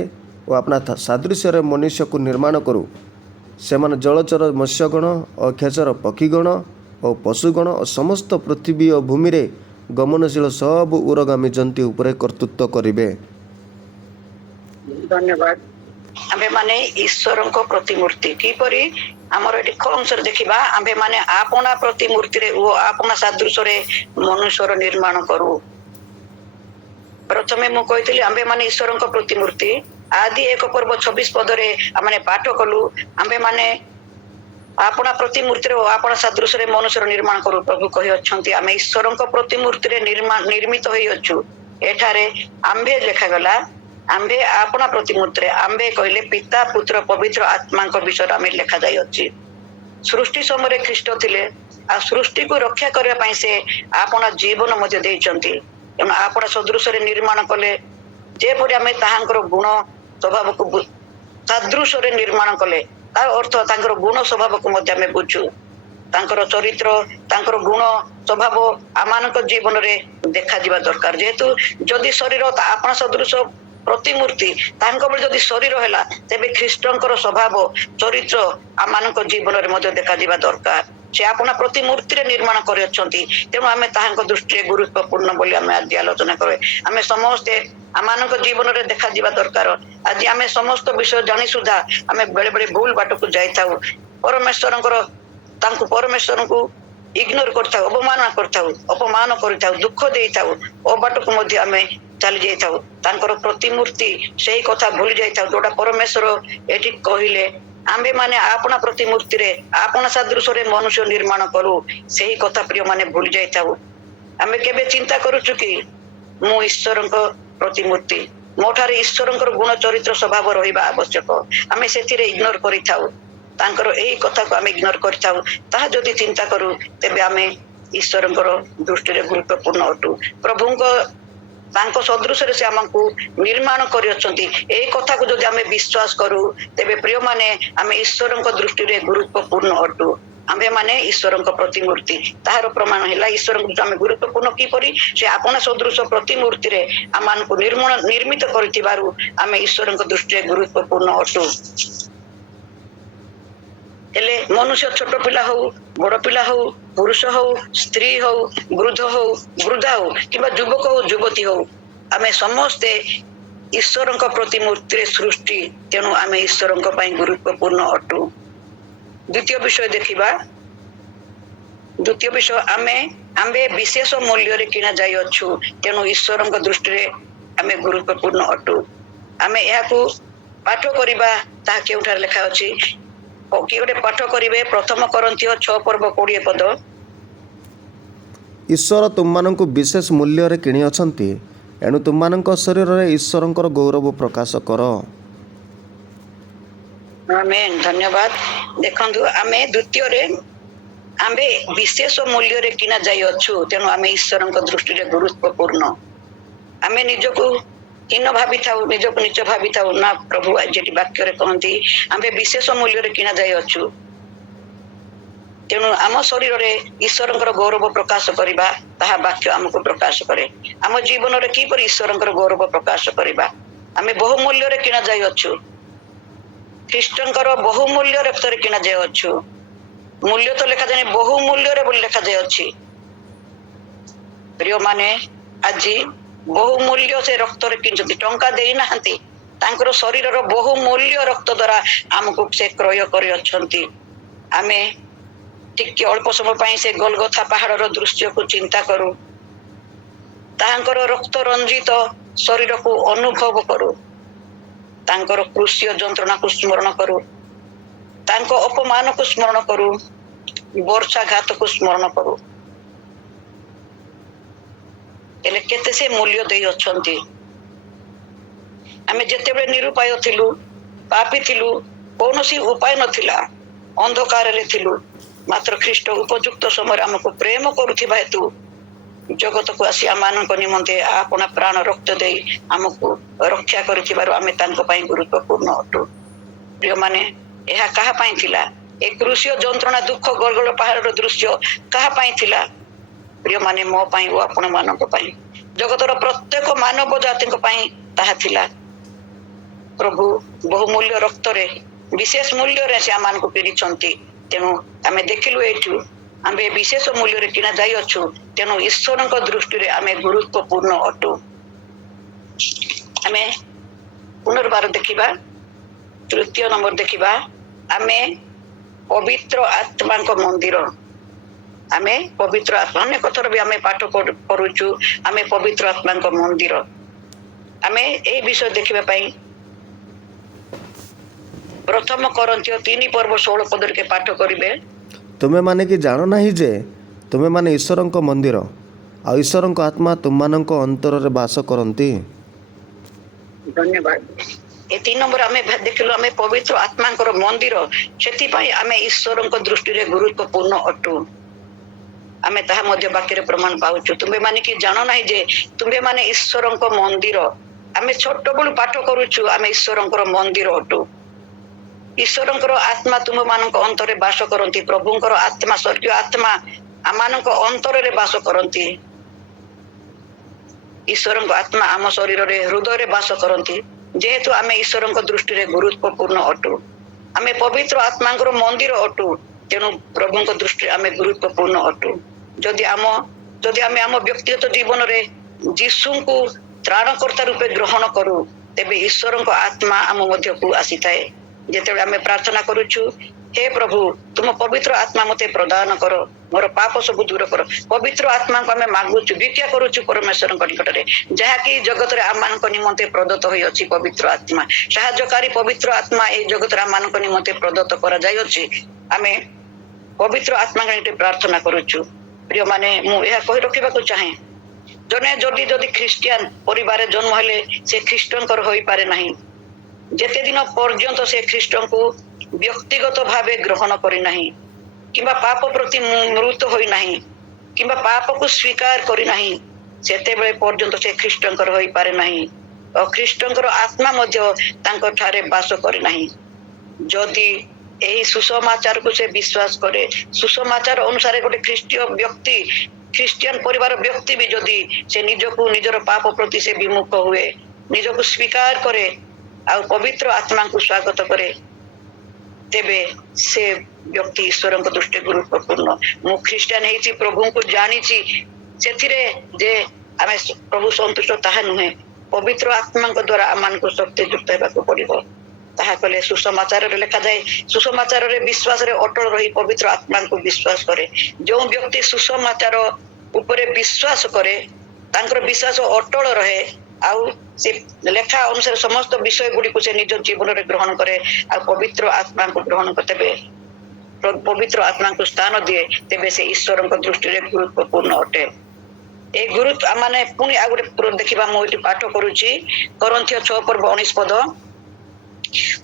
ଓ ଆପଣା ସାଦୃଶ୍ୟରେ ମନୁଷ୍ୟକୁ ନିର୍ମାଣ କରୁ। ସେମାନେ ଜଳଚର ମତ୍ସ୍ୟଗଣ, ଅକ୍ଷେଚର ପକ୍ଷୀଗଣ ଓ ପଶୁଗଣ ଓ ସମସ୍ତ ପୃଥିବୀ ଓ ଭୂମିରେ ଗମନଶୀଳ ସବୁ ଉରଗାମୀ ଜନ୍ତୁ ଉପରେ କର୍ତ୍ତୃତ୍ୱ କରିବେ। ଧନ୍ୟବାଦ। ଆମ୍ଭେମାନେ ଈଶ୍ୱରଙ୍କ ପ୍ରତିମୂର୍ତ୍ତି। କିପରି? ଆମର ଏଠି ଅଂଶରେ ଦେଖିବା, ଆମ୍ଭେମାନେ ଆପଣା ପ୍ରତିମୂର୍ତ୍ତିରେ ଓ ଆପଣା ସାଦୃଶ୍ୟରେ ମନୁଷ୍ୟର ନିର୍ମାଣ କରୁ। ପ୍ରଥମେ ମୁଁ କହିଥିଲି ଆମ୍ଭେମାନେ ଈଶ୍ୱରଙ୍କ ପ୍ରତିମୂର୍ତ୍ତି। ଆଦି 1 ପର୍ବ 26 ପଦରେ ଆମେ ପାଠ କଲୁ, ଆମ୍ଭେମାନେ ଆପଣା ପ୍ରତିମୂର୍ତ୍ତିରେ ଓ ଆପଣା ସାଦୃଶ୍ୟରେ ମନୁଷ୍ୟର ନିର୍ମାଣ କରୁ। ପ୍ରଭୁ କହିଅଛନ୍ତି ଆମେ ଈଶ୍ୱରଙ୍କ ପ୍ରତିମୂର୍ତ୍ତିରେ ନିର୍ମିତ ହୋଇଅଛୁ। ଏଠାରେ ଆମ୍ଭେ ଲେଖାଗଲା, ଆମ୍ଭେ ଆପଣା ପ୍ରତିମୂର୍ତ୍ତିରେ। ଆମ୍ଭେ କହିଲେ ପିତା, ପୁତ୍ର, ପବିତ୍ର ଆତ୍ମାଙ୍କ ବିଷୟରେ ଆମେ ଲେଖାଯାଇଅଛି। ସୃଷ୍ଟି ସମୟରେ ଖ୍ରୀଷ୍ଟ ଥିଲେ, ଆଉ ସୃଷ୍ଟିକୁ ରକ୍ଷା କରିବା ପାଇଁ ସେ ଆପଣା ଜୀବନ ମଧ୍ୟ ଦେଇଛନ୍ତି। ତେଣୁ ଆପଣା ସଦୃଶରେ ନିର୍ମାଣ କଲେ, ଯେପରି ଆମେ ତାହାଙ୍କର ଗୁଣ ସ୍ୱଭାବକୁ ସାଦୃଶ୍ୟରେ ନିର୍ମାଣ କଲେ, ତାର ଅର୍ଥ ତାଙ୍କର ଗୁଣ ସ୍ୱଭାବକୁ ମଧ୍ୟ ଆମେ ବୁଝୁ। ତାଙ୍କର ଚରିତ୍ର, ତାଙ୍କର ଗୁଣ ସ୍ୱଭାବ ଆମମାନଙ୍କ ଜୀବନରେ ଦେଖାଯିବା ଦରକାର। ଯେହେତୁ ଯଦି ଶରୀର ଆପଣା ସଦୃଶ ପ୍ରତିମୂର୍ତ୍ତି, ତାଙ୍କ ଭଳି ଯଦି ଶରୀର ହେଲା, ତେବେ ଖ୍ରୀଷ୍ଟଙ୍କର ସ୍ୱଭାବ ଚରିତ୍ର ଆମମାନଙ୍କ ଜୀବନରେ ମଧ୍ୟ ଦେଖାଯିବା ଦରକାର। ସେ ଆପଣା ପ୍ରତିମୂର୍ତ୍ତିରେ ନିର୍ମାଣ କରିଅଛନ୍ତି, ତେଣୁ ଆମେ ତାହାଙ୍କ ଦୃଷ୍ଟିରେ ଗୁରୁତ୍ୱପୂର୍ଣ୍ଣ ବୋଲି ଆମେ ଆଜି ଆଲୋଚନା କରେ। ଆମେ ସମସ୍ତେ ଆମମାନଙ୍କ ଜୀବନରେ ଦେଖାଯିବା ଦରକାର। ଆଜି ଆମେ ସମସ୍ତ ବିଷୟ ଜାଣି ସୁଦ୍ଧା ଆମେ ବେଳେ ବେଳେ ଭୁଲ ବାଟକୁ ଯାଇଥାଉ। ପରମେଶ୍ୱରଙ୍କୁ ଇଗ୍ନୋର କରିଥାଉ, ଅପମାନ କରିଥାଉ, ଦୁଃଖ ଦେଇଥାଉ, ଅବାଟକୁ ମଧ୍ୟ ଆମେ ଚାଲି ଯାଇଥାଉ। ତାଙ୍କର ପ୍ରତିମୂର୍ତ୍ତି ସେଇ କଥା ଭୁଲି ଯାଇଥାଉ ଯୋଉଟା ପରମେଶ୍ୱର ଏଠି କହିଲେ, ଆମ୍ଭେ ମାନେ ଆପଣା ପ୍ରତିମୂର୍ତ୍ତିରେ ଆପଣା ସାଦୃଶ୍ୟରେ ମନୁଷ୍ୟ ନିର୍ମାଣ କରୁ। ସେହି କଥା ପ୍ରିୟମାନେ ଭୁଲି ଯାଇଥାଉ। ଆମେ କେବେ ଚିନ୍ତା କରୁଛୁ କି ମୁଁ ଈଶ୍ୱରଙ୍କ ପ୍ରତିମୂର୍ତ୍ତି, ମୋ ଠାରେ ଈଶ୍ୱରଙ୍କର ଗୁଣ ଚରିତ୍ର ସ୍ୱଭାବ ରହିବା ଆବଶ୍ୟକ। ଆମେ ସେଥିରେ ଇଗ୍ନୋର କରିଥାଉ, ତାଙ୍କର ଏହି କଥାକୁ ଆମେ ଇଗ୍ନୋର କରିଥାଉ। ତାହା ଯଦି ଚିନ୍ତା କରୁ, ତେବେ ଆମେ ଈଶ୍ୱରଙ୍କର ଦୃଷ୍ଟିରେ ଗୁରୁତ୍ୱପୂର୍ଣ୍ଣ ଅଟୁ। ତାଙ୍କ ସଦୃଶରେ ସେ ଆମକୁ ନିର୍ମାଣ କରିଅଛନ୍ତି, ଏହି କଥାକୁ ଯଦି ଆମେ ବିଶ୍ୱାସ କରୁ, ତେବେ ପ୍ରିୟମାନେ ଆମେ ଈଶ୍ୱରଙ୍କ ଦୃଷ୍ଟିରେ ଗୁରୁତ୍ୱପୂର୍ଣ୍ଣ ଅଟୁ। ଆମ୍ଭେମାନେ ଈଶ୍ୱରଙ୍କ ପ୍ରତିମୂର୍ତ୍ତି। ତାହାର ପ୍ରମାଣ ହେଲା ଈଶ୍ୱରଙ୍କୁ ଆମେ ଗୁରୁତ୍ୱପୂର୍ଣ୍ଣ କିପରି, ସେ ଆପଣା ସଦୃଶ ପ୍ରତିମୂର୍ତ୍ତିରେ ଆମମାନଙ୍କୁ ନିର୍ମିତ କରିଥିବାରୁ ଆମେ ଈଶ୍ୱରଙ୍କ ଦୃଷ୍ଟିରେ ଗୁରୁତ୍ୱପୂର୍ଣ୍ଣ ଅଟୁ। ହେଲେ ମନୁଷ୍ୟ ଛୋଟ ପିଲା ହଉ, ବଡ ପିଲା ହଉ, ପୁରୁଷ ହଉ, ସ୍ତ୍ରୀ ହଉ, ବୃଦ୍ଧ ହଉ, ବୃଦ୍ଧା ହଉ, କିମ୍ବା ଯୁବକ ହଉ, ଯୁବତୀ ହଉ, ଆମେ ସମସ୍ତେ ଈଶ୍ୱରଙ୍କ ପ୍ରତିମୂର୍ତ୍ତିରେ ସୃଷ୍ଟି। ତେଣୁ ଆମେ ଈଶ୍ୱରଙ୍କ ପାଇଁ ଗୁରୁତ୍ୱପୂର୍ଣ୍ଣ ଅଟୁ। ଦ୍ୱିତୀୟ ବିଷୟ, ଆମ୍ଭେ ବିଶେଷ ମୂଲ୍ୟରେ କିଣା ଯାଇଅଛୁ। ତେଣୁ ଈଶ୍ୱରଙ୍କ ଦୃଷ୍ଟିରେ ଆମେ ଗୁରୁତ୍ୱପୂର୍ଣ୍ଣ ଅଟୁ। ଆମେ ଏହାକୁ ପାଠ କରିବା, ତାହା କେଉଁଠାରେ ଲେଖା ଅଛି? କିଏ ଗୋଟେ ପାଠ କରିବେ? 1 କରିନ୍ଥୀୟ 6:20। ଈଶ୍ୱର ତୁମମାନଙ୍କୁ ବିଶେଷ ମୂଲ୍ୟରେ କିଣିଅଛନ୍ତି, ଏଣୁ ତୁମମାନଙ୍କ ଶରୀରରେ ଈଶ୍ୱରଙ୍କର ଗୌରବ ପ୍ରକାଶ କର। ଆମେନ୍, ଧନ୍ୟବାଦ। ଦେଖନ୍ତୁ, ଆମ୍ଭେ ବିଶେଷ ମୂଲ୍ୟରେ କିଣା ଯାଇଅଛୁ, ତେଣୁ ଆମେ ଈଶ୍ୱରଙ୍କ ଦୃଷ୍ଟିରେ ଗୁରୁତ୍ୱପୂର୍ଣ୍ଣ। ଆମେ ନିଜକୁ ହୀନ ଭାବିଥାଉ, ନିଜକୁ ନିଚ ଭାବିଥାଉ ନା। ପ୍ରଭୁ ଯେଠି ବାକ୍ୟରେ କହନ୍ତି ଆମ୍ଭେ ବିଶେଷ ମୂଲ୍ୟରେ କିଣା ଯାଇଅଛୁ, ତେଣୁ ଆମ ଶରୀରରେ ଈଶ୍ୱରଙ୍କର ଗୌରବ ପ୍ରକାଶ କରିବା, ତାହା ବାକ୍ୟ ଆମକୁ ପ୍ରକାଶ କରେ। ଆମ ଜୀବନରେ କିପରି ଈଶ୍ୱରଙ୍କର ଗୌରବ ପ୍ରକାଶ କରିବା? ଆମେ ବହୁ ମୂଲ୍ୟରେ କିଣା ଯାଇଅଛୁ, ଖ୍ରୀଷ୍ଟଙ୍କର ବହୁ ମୂଲ୍ୟ ରକ୍ତରେ କିଣା ଯାଇଅଛୁ। ମୂଲ୍ୟ ତ ଲେଖାଯାଏ, ବହୁ ମୂଲ୍ୟରେ ବୋଲି ଲେଖାଯାଇଅଛି। ପ୍ରିୟମାନେ, ଆଜି ବହୁ ମୂଲ୍ୟ ସେ ରକ୍ତରେ କିଣିଛନ୍ତି, ଟଙ୍କା ଦେଇନାହାନ୍ତି। ତାଙ୍କର ଶରୀରର ବହୁ ମୂଲ୍ୟ ରକ୍ତ ଦ୍ୱାରା ଆମକୁ ସେ କ୍ରୟ କରିଅଛନ୍ତି। ଆମେ ଟିକେ ଅଳ୍ପ ସମୟ ପାଇଁ ସେ ଗୋଲଗଥା ପାହାଡର ଦୃଶ୍ୟକୁ ଚିନ୍ତା କରୁ, ତାହାଙ୍କର ରକ୍ତ ରଞ୍ଜିତ ଶରୀରକୁ ଅନୁଭବ କରୁ, ତାଙ୍କର କ୍ରୁଶୀୟ ଯନ୍ତ୍ରଣାକୁ ସ୍ମରଣ କରୁ, ତାଙ୍କ ଅପମାନକୁ ସ୍ମରଣ କରୁ, ବର୍ଷାଘାତକୁ ସ୍ମରଣ କରୁ। ହେଲେ କେତେ ସେ ମୂଲ୍ୟ ଦେଇଅଛନ୍ତି। ଆମେ ଯେତେବେଳେ ନିରୁପାୟ ଥିଲୁ, ପାପୀ ଥିଲୁ, କୌଣସି ଉପାୟ ନଥିଲା, ଅନ୍ଧକାରରେ ଥିଲୁ, ମାତ୍ର ଖ୍ରୀଷ୍ଟ ଉପଯୁକ୍ତ ସମୟରେ ଆମକୁ ପ୍ରେମ କରୁଥିବା ହେତୁ ଜଗତକୁ ଆସି ଆମମାନଙ୍କ ନିମନ୍ତେ ଆପଣା ପ୍ରାଣ ରକ୍ତ ଦେଇ ଆମକୁ ରକ୍ଷା କରିଥିବାରୁ ଆମେ ତାଙ୍କ ପାଇଁ ଗୁରୁତ୍ୱପୂର୍ଣ୍ଣ ଅଟୁ। ପ୍ରିୟମାନେ, ଏହା କାହା ପାଇଁ ଥିଲା? ଏ କ୍ରୁଶୀୟ ଯନ୍ତ୍ରଣା, ଦୁଃଖ, ଗଳଗଳ ପାହାଡ଼ର ଦୃଶ୍ୟ କାହା ପାଇଁ ଥିଲା? ପ୍ରିୟମାନେ, ମୋ ପାଇଁ ଓ ଆପଣମାନଙ୍କ ପାଇଁ, ଜଗତର ପ୍ରତ୍ୟେକ ମାନବ ଜାତିଙ୍କ ପାଇଁ ତାହା ଥିଲା। ପ୍ରଭୁ ବହୁମୂଲ୍ୟ ରକ୍ତରେ, ବିଶେଷ ମୂଲ୍ୟରେ ସେ ଆମମାନଙ୍କୁ କିଣିଛନ୍ତି। ତେଣୁ ଆମେ ଦେଖିଲୁ ଏଇଠୁ, ଆମ୍ଭେ ବିଶେଷ ମୂଲ୍ୟରେ କିଣା ଯାଇଅଛୁ, ତେଣୁ ଈଶ୍ୱରଙ୍କ ଦୃଷ୍ଟିରେ ଆମେ ଗୁରୁତ୍ୱପୂର୍ଣ୍ଣ ଅଟୁ। ଆମେ ପୁନର୍ବାର ଦେଖିବା, 3 ନମ୍ବର ଦେଖିବା, ଆମେ ପବିତ୍ର ଆତ୍ମାଙ୍କ ମନ୍ଦିର। ଆମେ ପବିତ୍ର ଆତ୍ମା, ଅନେକ ଥର ବି ଆମେ ପାଠ କରୁଛୁ, ଆମେ ପବିତ୍ର ଆତ୍ମାଙ୍କ ମନ୍ଦିର। ଆମେ ଏହି ବିଷୟ ଦେଖିବା ପାଇଁ 1 କରିନ୍ଥୀୟ 3:16 ପାଠ କରିବେ। ତୁମେମାନେ କି ଜାଣ ନାହିଁ ଯେ ତୁମେମାନେ ଈଶ୍ୱରଙ୍କ ମନ୍ଦିର, ଆଉ ଈଶ୍ୱରଙ୍କ ଆତ୍ମା ତୁମମାନଙ୍କ ଅନ୍ତରରେ ବାସ କରନ୍ତି? ଧନ୍ୟବାଦ। ଏ 3 ନମ୍ବର ଆମେ ଦେଖିଲୁ, ଆମେ ପବିତ୍ର ଆତ୍ମାଙ୍କର ମନ୍ଦିର। ସେଥିପାଇଁ ଆମେ ଈଶ୍ୱରଙ୍କ ଦୃଷ୍ଟିରେ ଗୁରୁତ୍ୱପୂର୍ଣ୍ଣ ଅଟୁ। ଆମେ ତାହା ମଧ୍ୟ ବାକ୍ୟରେ ପ୍ରମାଣ ପାଉଛୁ। ତୁମେମାନେ କି ଜାଣ ନାହିଁ ଯେ ତୁମେମାନେ ଈଶ୍ୱରଙ୍କ ମନ୍ଦିର, ଆମେ ଛୋଟ ବେଳୁ ପାଠ କରୁଛୁ ଆମେ ଈଶ୍ୱରଙ୍କର ମନ୍ଦିର ଅଟୁ। ଈଶ୍ୱରଙ୍କର ଆତ୍ମା ତୁମମାନଙ୍କ ଅନ୍ତରରେ ବାସ କରନ୍ତି। ପ୍ରଭୁଙ୍କର ଆତ୍ମା ସ୍ୱର୍ଗୀୟ ଆତ୍ମା ଆମମାନଙ୍କ ଅନ୍ତରରେ ବାସ କରନ୍ତି। ଈଶ୍ୱରଙ୍କ ଆତ୍ମା ଆମ ଶରୀରରେ ହୃଦୟରେ ବାସ କରନ୍ତି। ଯେହେତୁ ଆମେ ଈଶ୍ୱରଙ୍କ ଦୃଷ୍ଟିରେ ଗୁରୁତ୍ୱପୂର୍ଣ୍ଣ ଅଟୁ, ଆମେ ପବିତ୍ର ଆତ୍ମାଙ୍କର ମନ୍ଦିର ଅଟୁ, ତେଣୁ ପ୍ରଭୁଙ୍କ ଦୃଷ୍ଟିରେ ଆମେ ଗୁରୁତ୍ୱପୂର୍ଣ୍ଣ ଅଟୁ। ଯଦି ଆମେ ଆମ ବ୍ୟକ୍ତିଗତ ଜୀବନରେ ଯୀଶୁଙ୍କୁ ତ୍ରାଣକର୍ତ୍ତା ରୂପେ ଗ୍ରହଣ କରୁ, ତେବେ ଈଶ୍ୱରଙ୍କ ଆତ୍ମା ଆମ ମଧ୍ୟକୁ ଆସିଥାଏ। ଯେତେବେଳେ ଆମେ ପ୍ରାର୍ଥନା କରୁଛୁ, ହେ ପ୍ରଭୁ ତୁମ ପବିତ୍ର ଆତ୍ମା ମତେ ପ୍ରଦାନ କର, ମୋର ପାପ ସବୁ ଦୂର କର, ପବିତ୍ର ଆତ୍ମାଙ୍କୁ ଆମେ ମାଗୁଛୁ, ଭିକ୍ଷା କରୁଛୁ ପରମେଶ୍ୱରଙ୍କ ନିକଟରେ, ଯାହାକି ଜଗତରେ ଆମମାନଙ୍କ ନିମନ୍ତେ ପ୍ରଦତ୍ତ ହୋଇଅଛି। ପବିତ୍ର ଆତ୍ମା ସାହାଯ୍ୟକାରୀ ପବିତ୍ର ଆତ୍ମା ଏହି ଜଗତରେ ଆମମାନଙ୍କ ନିମନ୍ତେ ପ୍ରଦତ୍ତ କରାଯାଇଅଛି। ଆମେ ପବିତ୍ର ଆତ୍ମାଙ୍କ ନିକଟରେ ପ୍ରାର୍ଥନା କରୁଛୁ। ପ୍ରିୟମାନେ, ମୁଁ ଏହା କହି ରଖିବାକୁ ଚାହେଁ, ଜଣେ ଯଦି ଖ୍ରୀଷ୍ଟିଆନ ପରିବାରରେ ଜନ୍ମ ହେଲେ ସେ ଖ୍ରୀଷ୍ଟଙ୍କର ହୋଇପାରେ ନାହିଁ ଯେତେ ଦିନ ପର୍ଯ୍ୟନ୍ତ ସେ ଖ୍ରୀଷ୍ଟଙ୍କୁ ବ୍ୟକ୍ତିଗତ ଭାବେ ଗ୍ରହଣ କରିନାହିଁ, କିମ୍ବା ପାପ ପ୍ରତି ମୃତ ହୋଇନାହିଁ, କିମ୍ବା ପାପକୁ ସ୍ୱୀକାର କରିନାହିଁ, ସେତେବେଳେ ପର୍ଯ୍ୟନ୍ତ ସେ ଖ୍ରୀଷ୍ଟଙ୍କର ହୋଇପାରେ ନାହିଁ ଓ ଖ୍ରୀଷ୍ଟଙ୍କର ଆତ୍ମା ମଧ୍ୟ ତାଙ୍କଠାରେ ବାସ କରେ ନାହିଁ। ଯଦି ଏହି ସୁସମାଚାରକୁ ସେ ବିଶ୍ୱାସ କରେ, ସୁସମାଚାର ଅନୁସାରେ ଗୋଟେ ଖ୍ରୀଷ୍ଟିଆନ ପରିବାର ବ୍ୟକ୍ତି ବି ଯଦି ସେ ନିଜକୁ ନିଜର ପାପ ପ୍ରତି ସେ ବିମୁଖ ହୁଏ, ନିଜକୁ ସ୍ୱୀକାର କରେ ଆଉ ପବିତ୍ର ଆତ୍ମାଙ୍କୁ ସ୍ୱାଗତ କରେ, ତେବେ ସେ ବ୍ୟକ୍ତି ଈଶ୍ୱରଙ୍କ ଦୃଷ୍ଟିରେ ଗୁରୁତ୍ୱପୂର୍ଣ୍ଣ। ମୁଁ ଖ୍ରୀଷ୍ଟିଆନ ହେଇଛି, ପ୍ରଭୁଙ୍କୁ ଜାଣିଛି, ସେଥିରେ ଯେ ଆମେ ପ୍ରଭୁ ସନ୍ତୁଷ୍ଟ ତାହା ନୁହେଁ। ପବିତ୍ର ଆତ୍ମାଙ୍କ ଦ୍ୱାରା ଆମମାନଙ୍କୁ ଶକ୍ତିଯୁକ୍ତ ହେବାକୁ ପଡିବ। ତାହା କଲେ ସୁସମାଚାରରେ ଲେଖାଯାଏ, ସୁସମାଚାରରେ ବିଶ୍ୱାସରେ ଅଟଳ ରହି ପବିତ୍ର ଆତ୍ମାଙ୍କୁ ବିଶ୍ୱାସ କରେ। ଯେଉଁ ବ୍ୟକ୍ତି ସୁସମାଚାର ଉପରେ ବିଶ୍ୱାସ କରେ, ତାଙ୍କର ବିଶ୍ୱାସ ଅଟଳ ରହେ, ଆଉ ସେ ଲେଖା ଅନୁସାରେ ସମସ୍ତ ବିଷୟ ଗୁଡିକୁ ସେ ନିଜ ଜୀବନରେ ଗ୍ରହଣ କରେ ଆଉ ପବିତ୍ର ଆତ୍ମାଙ୍କୁ ଗ୍ରହଣ କରେ, ତେବେ ପବିତ୍ର ଆତ୍ମାଙ୍କୁ ସ୍ଥାନ ଦିଏ, ତେବେ ସେ ଈଶ୍ୱରଙ୍କ ଦୃଷ୍ଟିରେ ଗୁରୁତ୍ୱପୂର୍ଣ୍ଣ ଅଟେ। এই ଗୁରୁତ୍ୱ ମାନେ ପୁଣି ଆଉ ଗୋଟେ ଦେଖିବା, ମୁଁ ଏଠି ପାଠ କରୁଛି କରନ୍ଥୀୟ 6:19 ପଦ,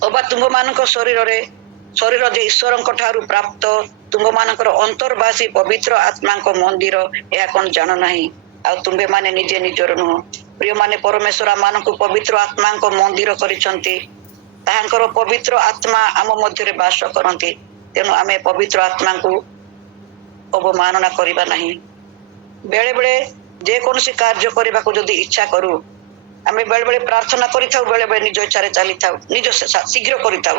ଅବା ତୁମମାନଙ୍କ ଶରୀର ଯେ ଈଶ୍ୱରଙ୍କ ଠାରୁ ପ୍ରାପ୍ତ, ତୁମମାନଙ୍କର ଅନ୍ତର୍ବାସୀ ପବିତ୍ର ଆତ୍ମାଙ୍କ ମନ୍ଦିର, ଏହା କଣ ଜାଣ ନାହିଁ? ଆଉ ତୁମ୍ଭେମାନେ ନିଜେ ନିଜର ନୁହଁ। ପ୍ରିୟମାନେ, ପରମେଶ୍ୱର ଆମମାନଙ୍କୁ ପବିତ୍ର ଆତ୍ମାଙ୍କ ମନ୍ଦିର କରିଛନ୍ତି। ତାହାଙ୍କର ପବିତ୍ର ଆତ୍ମା ଆମ ମଧ୍ୟରେ ବାସ କରନ୍ତି। ତେଣୁ ଆମେ ପବିତ୍ର ଆତ୍ମାଙ୍କୁ ଅବମାନନା କରିବା ନାହିଁ। ବେଳେ ବେଳେ ଯେକୌଣସି କାର୍ଯ୍ୟ କରିବାକୁ ଯଦି ଇଚ୍ଛା କରୁ, ଆମେ ବେଳେ ବେଳେ ପ୍ରାର୍ଥନା କରିଥାଉ, ବେଳେ ବେଳେ ନିଜ ଇଚ୍ଛାରେ ଚାଲିଥାଉ, ନିଜ ଶୀଘ୍ର କରିଥାଉ।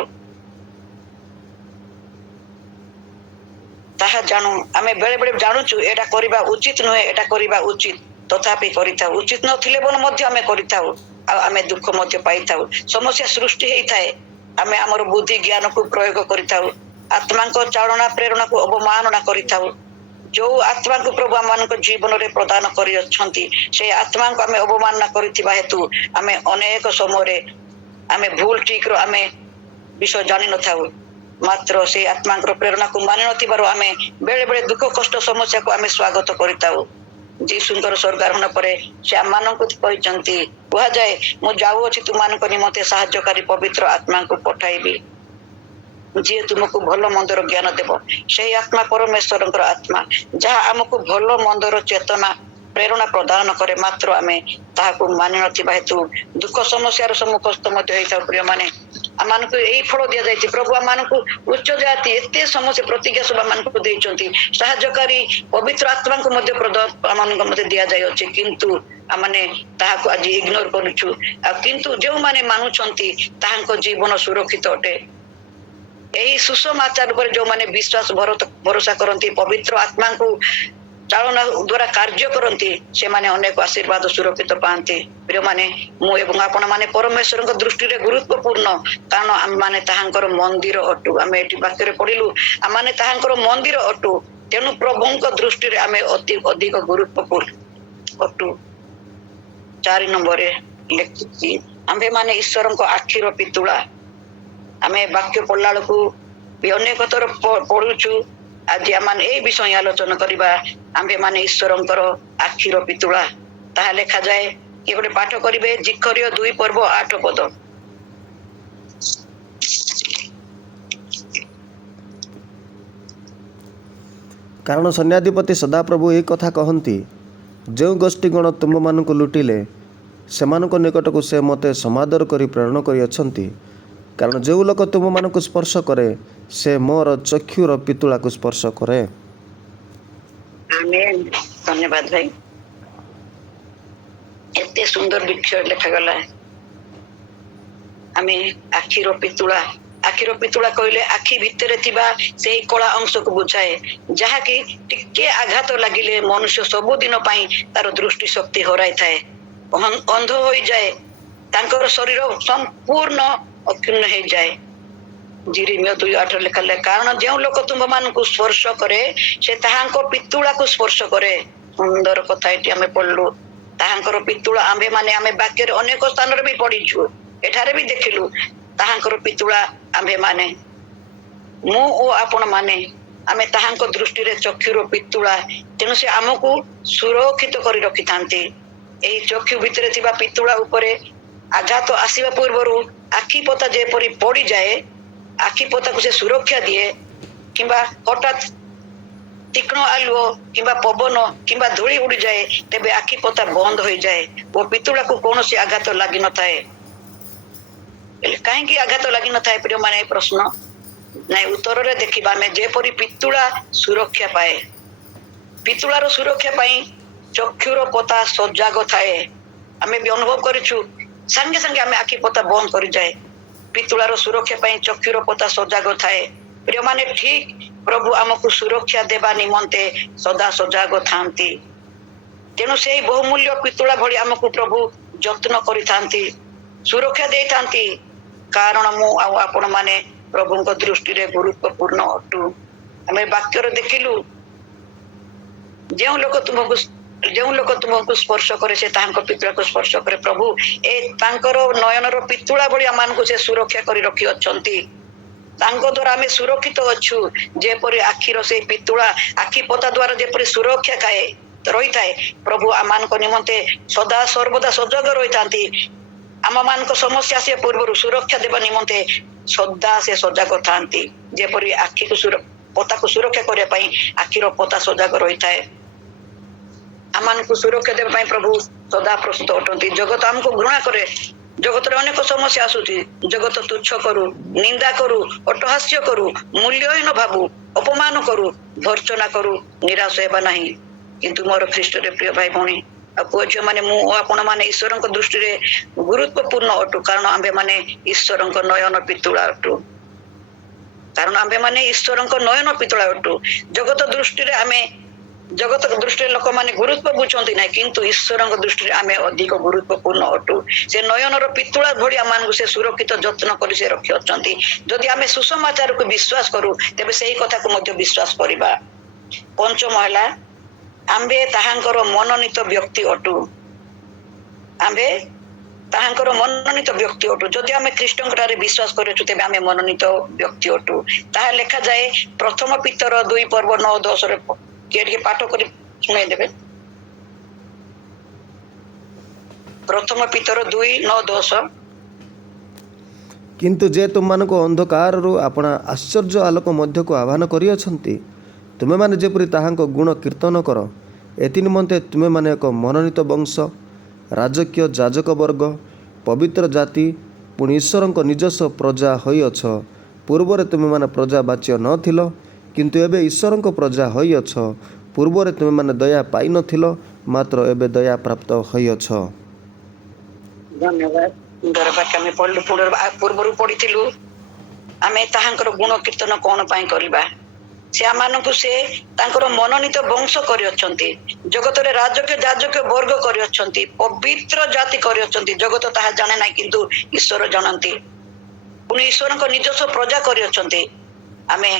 ତାହା ଜାଣୁ, ଆମେ ବେଳେ ବେଳେ ଜାଣୁଛୁ ଏଇଟା କରିବା ଉଚିତ ନୁହେଁ, ଏଇଟା କରିବା ଉଚିତ, ତଥାପି କରିଥାଉ। ଉଚିତ ନଥିଲେ ମଧ୍ୟ ଆମେ କରିଥାଉ ଆଉ ଆମେ ଦୁଃଖ ମଧ୍ୟ ପାଇଥାଉ। ସମସ୍ୟା ସୃଷ୍ଟି ହେଇଥାଏ। ଆମେ ଆମର ବୁଦ୍ଧି ଜ୍ଞାନକୁ ପ୍ରୟୋଗ କରିଥାଉ, ଆତ୍ମାଙ୍କ ଚାଳନା ପ୍ରେରଣାକୁ ଅବମାନନା କରିଥାଉ। ଯୋଉ ଆତ୍ମାଙ୍କୁ ପ୍ରଭୁ ଆମମାନଙ୍କ ଜୀବନରେ ପ୍ରଦାନ କରିଅଛନ୍ତି, ସେଇ ଆତ୍ମାଙ୍କୁ ଆମେ ଅବମାନନା କରିଥିବା ହେତୁ ଆମେ ଅନେକ ସମୟରେ ଆମେ ଭୁଲ ଠିକର ଆମେ ବିଷୟ ଜାଣିନଥାଉ। ମାତ୍ର ସେଇ ଆତ୍ମାଙ୍କର ପ୍ରେରଣାକୁ ମାନି ନଥିବାରୁ ଆମେ ବେଳେ ବେଳେ ଦୁଃଖ କଷ୍ଟ ସମସ୍ୟାକୁ ଆମେ ସ୍ୱାଗତ କରିଥାଉ। ଯୀଶୁଙ୍କର ସ୍ୱର୍ଗାରୋହଣ ପରେ ସେ ଆମମାନଙ୍କୁ କହିଛନ୍ତି, କୁହାଯାଏ, ମୁଁ ଯାଉଅଛି ତୁମମାନଙ୍କ ନିମନ୍ତେ ସାହାଯ୍ୟକାରୀ ପବିତ୍ର ଆତ୍ମାଙ୍କୁ ପଠାଇବି, ଯିଏ ତୁମକୁ ଭଲ ମନ୍ଦର ଜ୍ଞାନ ଦେବ। ସେହି ଆତ୍ମା ପରମେଶ୍ୱରଙ୍କର ଆତ୍ମା, ଯାହା ଆମକୁ ଭଲ ମନ୍ଦର ଚେତନା ପ୍ରେରଣା ପ୍ରଦାନ କରେ, ମାତ୍ର ଆମେ ତାହାକୁ ମାନି ନଥିବା ହେତୁ ଦୁଃଖ ସମସ୍ୟାର ସମ୍ମୁଖସ୍ଥ ମଧ୍ୟ ହେଇଥାଉ। ପ୍ରିୟମାନେ, ଆମମାନଙ୍କୁ ଏଇ ଫଳ ଦିଆଯାଇଛି। ପ୍ରଭୁ ଆମମାନଙ୍କୁ ଉଚ୍ଚ ଜାତି ଏତେ ସମସ୍ତ ପ୍ରତିଜ୍ଞା ସବୁ ଆମମାନଙ୍କୁ ଦେଇଛନ୍ତି। ସାହାଯ୍ୟକାରୀ ପବିତ୍ର ଆତ୍ମାଙ୍କୁ ମଧ୍ୟ ଆମମାନଙ୍କ ମଧ୍ୟ ଦିଆଯାଇଅଛି, କିନ୍ତୁ ଆମେ ତାହାକୁ ଆଜି ଇଗ୍ନୋର କରୁଛୁ। ଆଉ କିନ୍ତୁ ଯେଉଁମାନେ ମାନୁଛନ୍ତି ତାହାଙ୍କ ଜୀବନ ସୁରକ୍ଷିତ ଅଟେ। ଏହି ସୁସମାଚାର ଉପରେ ଯେଉଁମାନେ ବିଶ୍ୱାସ ଭରସା କରନ୍ତି, ପବିତ୍ର ଆତ୍ମାଙ୍କୁ ଚାଳନା ଦ୍ୱାରା କାର୍ଯ୍ୟ କରନ୍ତି, ସେମାନେ ଅନେକ ଆଶୀର୍ବାଦ ସୁରକ୍ଷିତ ପାଆନ୍ତି। ପ୍ରିୟମାନେ, ମୁଁ ଏବଂ ଆପଣମାନେ ପରମେଶ୍ୱରଙ୍କ ଦୃଷ୍ଟିରେ ଗୁରୁତ୍ୱପୂର୍ଣ୍ଣ, କାରଣ ଆମମାନେ ତାହାଙ୍କର ମନ୍ଦିର ଅଟୁ। ଆମେ ଏଠି ବାକ୍ୟରେ ପଢିଲୁ, ଆମମାନେ ତାହାଙ୍କର ମନ୍ଦିର ଅଟୁ, ତେଣୁ ପ୍ରଭୁଙ୍କ ଦୃଷ୍ଟିରେ ଆମେ ଅଧିକ ଗୁରୁତ୍ୱପୂର୍ଣ୍ଣ ଅଟୁ। 4 ନମ୍ବରରେ ଲେଖିଛି, ଆମ୍ଭେମାନେ ଈଶ୍ୱରଙ୍କ ଆଖିର ପିତୁଳା। ଆମେ ବାକ୍ୟ ପଢିଲା ବେଳକୁ ବି ଅନେକ ଥର ପଢୁଛୁ। ଆଜି ଆମେ ଏଇ ବିଷୟ ଆଲୋଚନା କରିବା, ଆମ୍ଭେମାନେ ଈଶ୍ୱରଙ୍କର ଆଖିର ପିତୁଳା। ତାହା ଲେଖାଯାଏ, କିଏ ଗୋଟେ ପାଠ କରିବେ, ଜିଖରୀୟ 2:8 ପଦ। କାରଣ ସୈନ୍ୟାଧିପତି ସଦାପ୍ରଭୁ ଏହି କଥା କହନ୍ତି, ଯେଉଁ ଗୋଷ୍ଠୀଗଣ ତୁମମାନଙ୍କୁ ଲୁଟିଲେ ସେମାନଙ୍କ ନିକଟକୁ ସେ ମୋତେ ସମାଦର କରି ପ୍ରେରଣ କରିଅଛନ୍ତି। କାରଣ ଯେଉଁ ଲୋକ ତୁମମାନଙ୍କୁ ସ୍ପର୍ଶ କରେ ସେ ମୋର ଚକ୍ଷୁର ପିତୁଳାକୁ ସ୍ପର୍ଶ କରେ। ଆମେନ୍। ଧନ୍ୟବାଦ ଭାଇ। ଏତେ ସୁନ୍ଦର ବିଷୟ ଲେଖାଗଲା। ଆମେ ଆଖିର ପିତୁଳା କହିଲେ ଆଖି ଭିତରେ ଥିବା ସେହି କଳା ଅଂଶକୁ ବୁଝାଏ, ଯାହାକି ଟିକେ ଆଘାତ ଲାଗିଲେ ମନୁଷ୍ୟ ସବୁଦିନ ପାଇଁ ତାର ଦୃଷ୍ଟି ଶକ୍ତି ହରାଇଥାଏ, ଅନ୍ଧ ହୋଇଯାଏ, ତାଙ୍କର ଶରୀର ସମ୍ପୂର୍ଣ୍ଣ ଅକ୍ଷୁଣ୍ଣ ହେଇଯାଏ। ଜିରିମିୟ 2:8 ଲେଖାଲେ, କାରଣ ଯେଉଁ ଲୋକ ତୁମମାନଙ୍କୁ ସ୍ପର୍ଶ କରେ ସେ ତାହାଙ୍କ ପିତୁଳାକୁ ସ୍ପର୍ଶ କରେ। ସୁନ୍ଦର କଥା ଏଠି ଆମେ ପଢିଲୁ, ତାହାଙ୍କର ପିତୁଳା। ଆମେ ବାକ୍ୟରେ ଅନେକ ସ୍ଥାନରେ ବି ପଢିଛୁ, ଏଠାରେ ବି ଦେଖିଲୁ ତାହାଙ୍କର ପିତୁଳା ଆମ୍ଭେମାନେ, ମୁଁ ଓ ଆପଣ ମାନେ, ଆମେ ତାହାଙ୍କ ଦୃଷ୍ଟିରେ ଚକ୍ଷୁର ପିତୁଳା। ତେଣୁ ସେ ଆମକୁ ସୁରକ୍ଷିତ କରି ରଖିଥାନ୍ତି। ଏହି ଚକ୍ଷୁ ଭିତରେ ଥିବା ପିତୁଳା ଉପରେ ଆଘାତ ଆସିବା ପୂର୍ବରୁ ଆଖି ପତା ଯେପରି ପଡିଯାଏ, ଆଖି ପତାକୁ ସେ ସୁରକ୍ଷା ଦିଏ, କିମ୍ବା ହଠାତ୍ ତୀକ୍ଷ୍ଣ ଆଲୁଅ କିମ୍ବା ପବନ କିମ୍ବା ଧୂଳି ଉଡିଯାଏ, ତେବେ ଆଖି ପତା ବନ୍ଦ ହୋଇଯାଏ ଓ ପିତୁଳାକୁ କୌଣସି ଆଘାତ ଲାଗିନଥାଏ। କାହିଁକି ଆଘାତ ଲାଗିନଥାଏ ପ୍ରିୟମାନେ? ଏ ପ୍ରଶ୍ନ ନାଇଁ, ଉତ୍ତରରେ ଦେଖିବା ଆମେ ଯେପରି ପିତୁଳା ସୁରକ୍ଷା ପାଏ। ପିତୁଳାର ସୁରକ୍ଷା ପାଇଁ ଚକ୍ଷୁର ପତା ସଜାଗ ଥାଏ। ଆମେ ବି ଅନୁଭବ କରିଛୁ, ସାଙ୍ଗେ ସାଙ୍ଗେ ଆମେ ଆଖି ପତା ବନ୍ଦ କରିଯାଏ। ପିତୁଳାର ସୁରକ୍ଷା ପାଇଁ ଚକ୍ଷୁର ପତା ସଜାଗ ଥାଏ। ପ୍ରିୟମାନେ, ଠିକ ପ୍ରଭୁ ଆମକୁ ସୁରକ୍ଷା ଦେବା ନିମନ୍ତେ ସଦା ସଜାଗ ଥାନ୍ତି। ତେଣୁ ସେହି ବହୁମୂଲ୍ୟ ପିତୁଳା ଭଳି ଆମକୁ ପ୍ରଭୁ ଯତ୍ନ କରିଥାନ୍ତି, ସୁରକ୍ଷା ଦେଇଥାନ୍ତି। କାରଣ ମୁଁ ଆଉ ଆପଣ ମାନେ ପ୍ରଭୁଙ୍କ ଦୃଷ୍ଟିରେ ଗୁରୁତ୍ୱପୂର୍ଣ୍ଣ ଅଟୁ। ଆମେ ବାକ୍ୟରେ ଦେଖିଲୁ, ଯେଉଁ ଲୋକ ତୁମକୁ ସ୍ପର୍ଶ କରେ ସେ ତାହାଙ୍କ ପିତୁଳାକୁ ସ୍ପର୍ଶ କରେ। ପ୍ରଭୁ ଏ ତାଙ୍କର ନୟନର ପିତୁଳା ଭଳି ଆମମାନଙ୍କୁ ସେ ସୁରକ୍ଷା କରି ରଖିଅଛନ୍ତି। ତାଙ୍କ ଦ୍ୱାରା ଆମେ ସୁରକ୍ଷିତ ଅଛୁ। ଯେପରି ଆଖିର ସେଇ ପିତୁଳା ଆଖି ପତା ଦ୍ୱାରା ଯେପରି ସୁରକ୍ଷା ରହିଥାଏ, ପ୍ରଭୁ ଆମମାନଙ୍କ ନିମନ୍ତେ ସଦା ସର୍ବଦା ସଜାଗ ରହିଥାନ୍ତି। ଆମମାନଙ୍କ ସମସ୍ୟା ଆସିବା ପୂର୍ବରୁ ସୁରକ୍ଷା ଦେବା ନିମନ୍ତେ ସଦା ସେ ସଜାଗ ଥାନ୍ତି। ଯେପରି ପତାକୁ ସୁରକ୍ଷା କରିବା ପାଇଁ ଆଖିର ପତା ସଜାଗ ରହିଥାଏ, ଆମମାନଙ୍କୁ ସୁରକ୍ଷା ଦେବା ପାଇଁ ପ୍ରଭୁ ସଦା ପ୍ରସ୍ତୁତ ଅଟନ୍ତି। ଜଗତ ଆମକୁ ଘୃଣା କରେ, ଜଗତରେ ଅନେକ ସମସ୍ୟା ଆସୁଛି। ଜଗତ ତୁଚ୍ଛ କରୁ, ନିନ୍ଦା କରୁ, ଅଟ୍ଟହାସ୍ୟ କରୁ, ମୂଲ୍ୟହୀନ ଭାବୁ, ଅପମାନ କରୁ, ଭର୍ତ୍ସନା କରୁ, ନିରାଶ ହେବା ନାହିଁ। କିନ୍ତୁ ମୋର ଖ୍ରୀଷ୍ଟରେ ପ୍ରିୟ ଭାଇ ଭଉଣୀ ଆଉ ପୁଅ ଝିଅ ମାନେ, ମୁଁ ଓ ଆପଣ ମାନେ ଈଶ୍ୱରଙ୍କ ଦୃଷ୍ଟିରେ ଗୁରୁତ୍ୱପୂର୍ଣ୍ଣ ଅଟୁ। କାରଣ ଆମ୍ଭେମାନେ ଈଶ୍ୱରଙ୍କ ନୟନ ପିତୁଳା ଅଟୁ। ଜଗତ ଦୃଷ୍ଟିରେ ଲୋକମାନେ ଗୁରୁତ୍ୱ ବୁଝନ୍ତି ନାହିଁ, କିନ୍ତୁ ଈଶ୍ୱରଙ୍କ ଦୃଷ୍ଟିରେ ଆମେ ଅଧିକ ଗୁରୁତ୍ୱପୂର୍ଣ୍ଣ ଅଟୁ। ସେ ନୟନର ପିତୁଳା ଭଳି ଆମମାନଙ୍କୁ ସେ ସୁରକ୍ଷିତ ଯତ୍ନ କରି ସେ ରଖିଅଛନ୍ତି। ଯଦି ଆମେ ସୁସମାଚାରକୁ ବିଶ୍ୱାସ କରୁ, ତେବେ ସେହି କଥାକୁ ମଧ୍ୟ ବିଶ୍ୱାସ କରିବା। ପଞ୍ଚମ ହେଲା, ଆମ୍ଭେ ତାହାଙ୍କର ମନୋନୀତ ବ୍ୟକ୍ତି ଅଟୁ। ଯଦି ଆମେ ଖ୍ରୀଷ୍ଟଙ୍କଠାରେ ବିଶ୍ୱାସ କରୁଛୁ, ତେବେ ଆମେ ମନୋନୀତ ବ୍ୟକ୍ତି ଅଟୁ। ତାହା ଲେଖାଯାଏ ପ୍ରଥମ ପିତର 2:9-10। କିଏ ଟିକେ ପାଠ କରି ଶୁଣେଇଦେବେ? ପ୍ରଥମ ପିତର 2:9-10। କିନ୍ତୁ ଯେ ତୁମମାନଙ୍କୁ ଅନ୍ଧକାରରୁ ଆପଣା ଆଶ୍ଚର୍ଯ୍ୟ ଆଲୋକ ମଧ୍ୟକୁ ଆହ୍ୱାନ କରିଅଛନ୍ତି, ତୁମେମାନେ ଯେପରି ତାହାଙ୍କ ଗୁଣ କୀର୍ତ୍ତନ କର। ଏଥି ନିମନ୍ତେ ତୁମେମାନେ ଏକ ମନୋନୀତ ବଂଶ, ରାଜକୀୟ ଯାଜକ ବର୍ଗ, ପବିତ୍ର ଜାତି, ପୁଣି ଈଶ୍ୱରଙ୍କ ନିଜସ୍ୱ ପ୍ରଜା ହୋଇଅଛ। ପୂର୍ବରେ ତୁମେମାନେ ପ୍ରଜା ବାଚ୍ୟ ନଥିଲ, କିନ୍ତୁ ଏବେ ଈଶ୍ୱରଙ୍କ ପ୍ରଜା ହୋଇଅଛ। ପୂର୍ବରେ ତୁମେମାନେ ଦୟା ପାଇନଥିଲ, ମାତ୍ର ଏବେ ଦୟା ପ୍ରାପ୍ତ ହୋଇଅଛ। ଧନ୍ୟବାଦ। ସୁନ୍ଦର ବାକ୍ୟ ଆମେ ପଢିଲୁ। ପୂର୍ବରୁ ପଢିଥିଲୁ, ଆମେ ତାହାଙ୍କର ଗୁଣ କୀର୍ତ୍ତନ କଣ ପାଇଁ କରିବା? ସେ ଆମମାନଙ୍କୁ ତାଙ୍କର ମନୋନୀତ ବଂଶ କରିଅଛନ୍ତି, ଜଗତରେ ରାଜକୀୟ ଯାଜକୀୟ ବର୍ଗ କରିଅଛନ୍ତି, ପବିତ୍ର ଜାତି କରିଅଛନ୍ତି। ଜଗତ ତାହା ଜାଣେ ନାହିଁ, କିନ୍ତୁ ଈଶ୍ୱର ଜାଣନ୍ତି। ପୁଣି ଈଶ୍ୱରଙ୍କ ନିଜସ୍ୱ ପ୍ରଜା କରିଅଛନ୍ତି। ଆମେ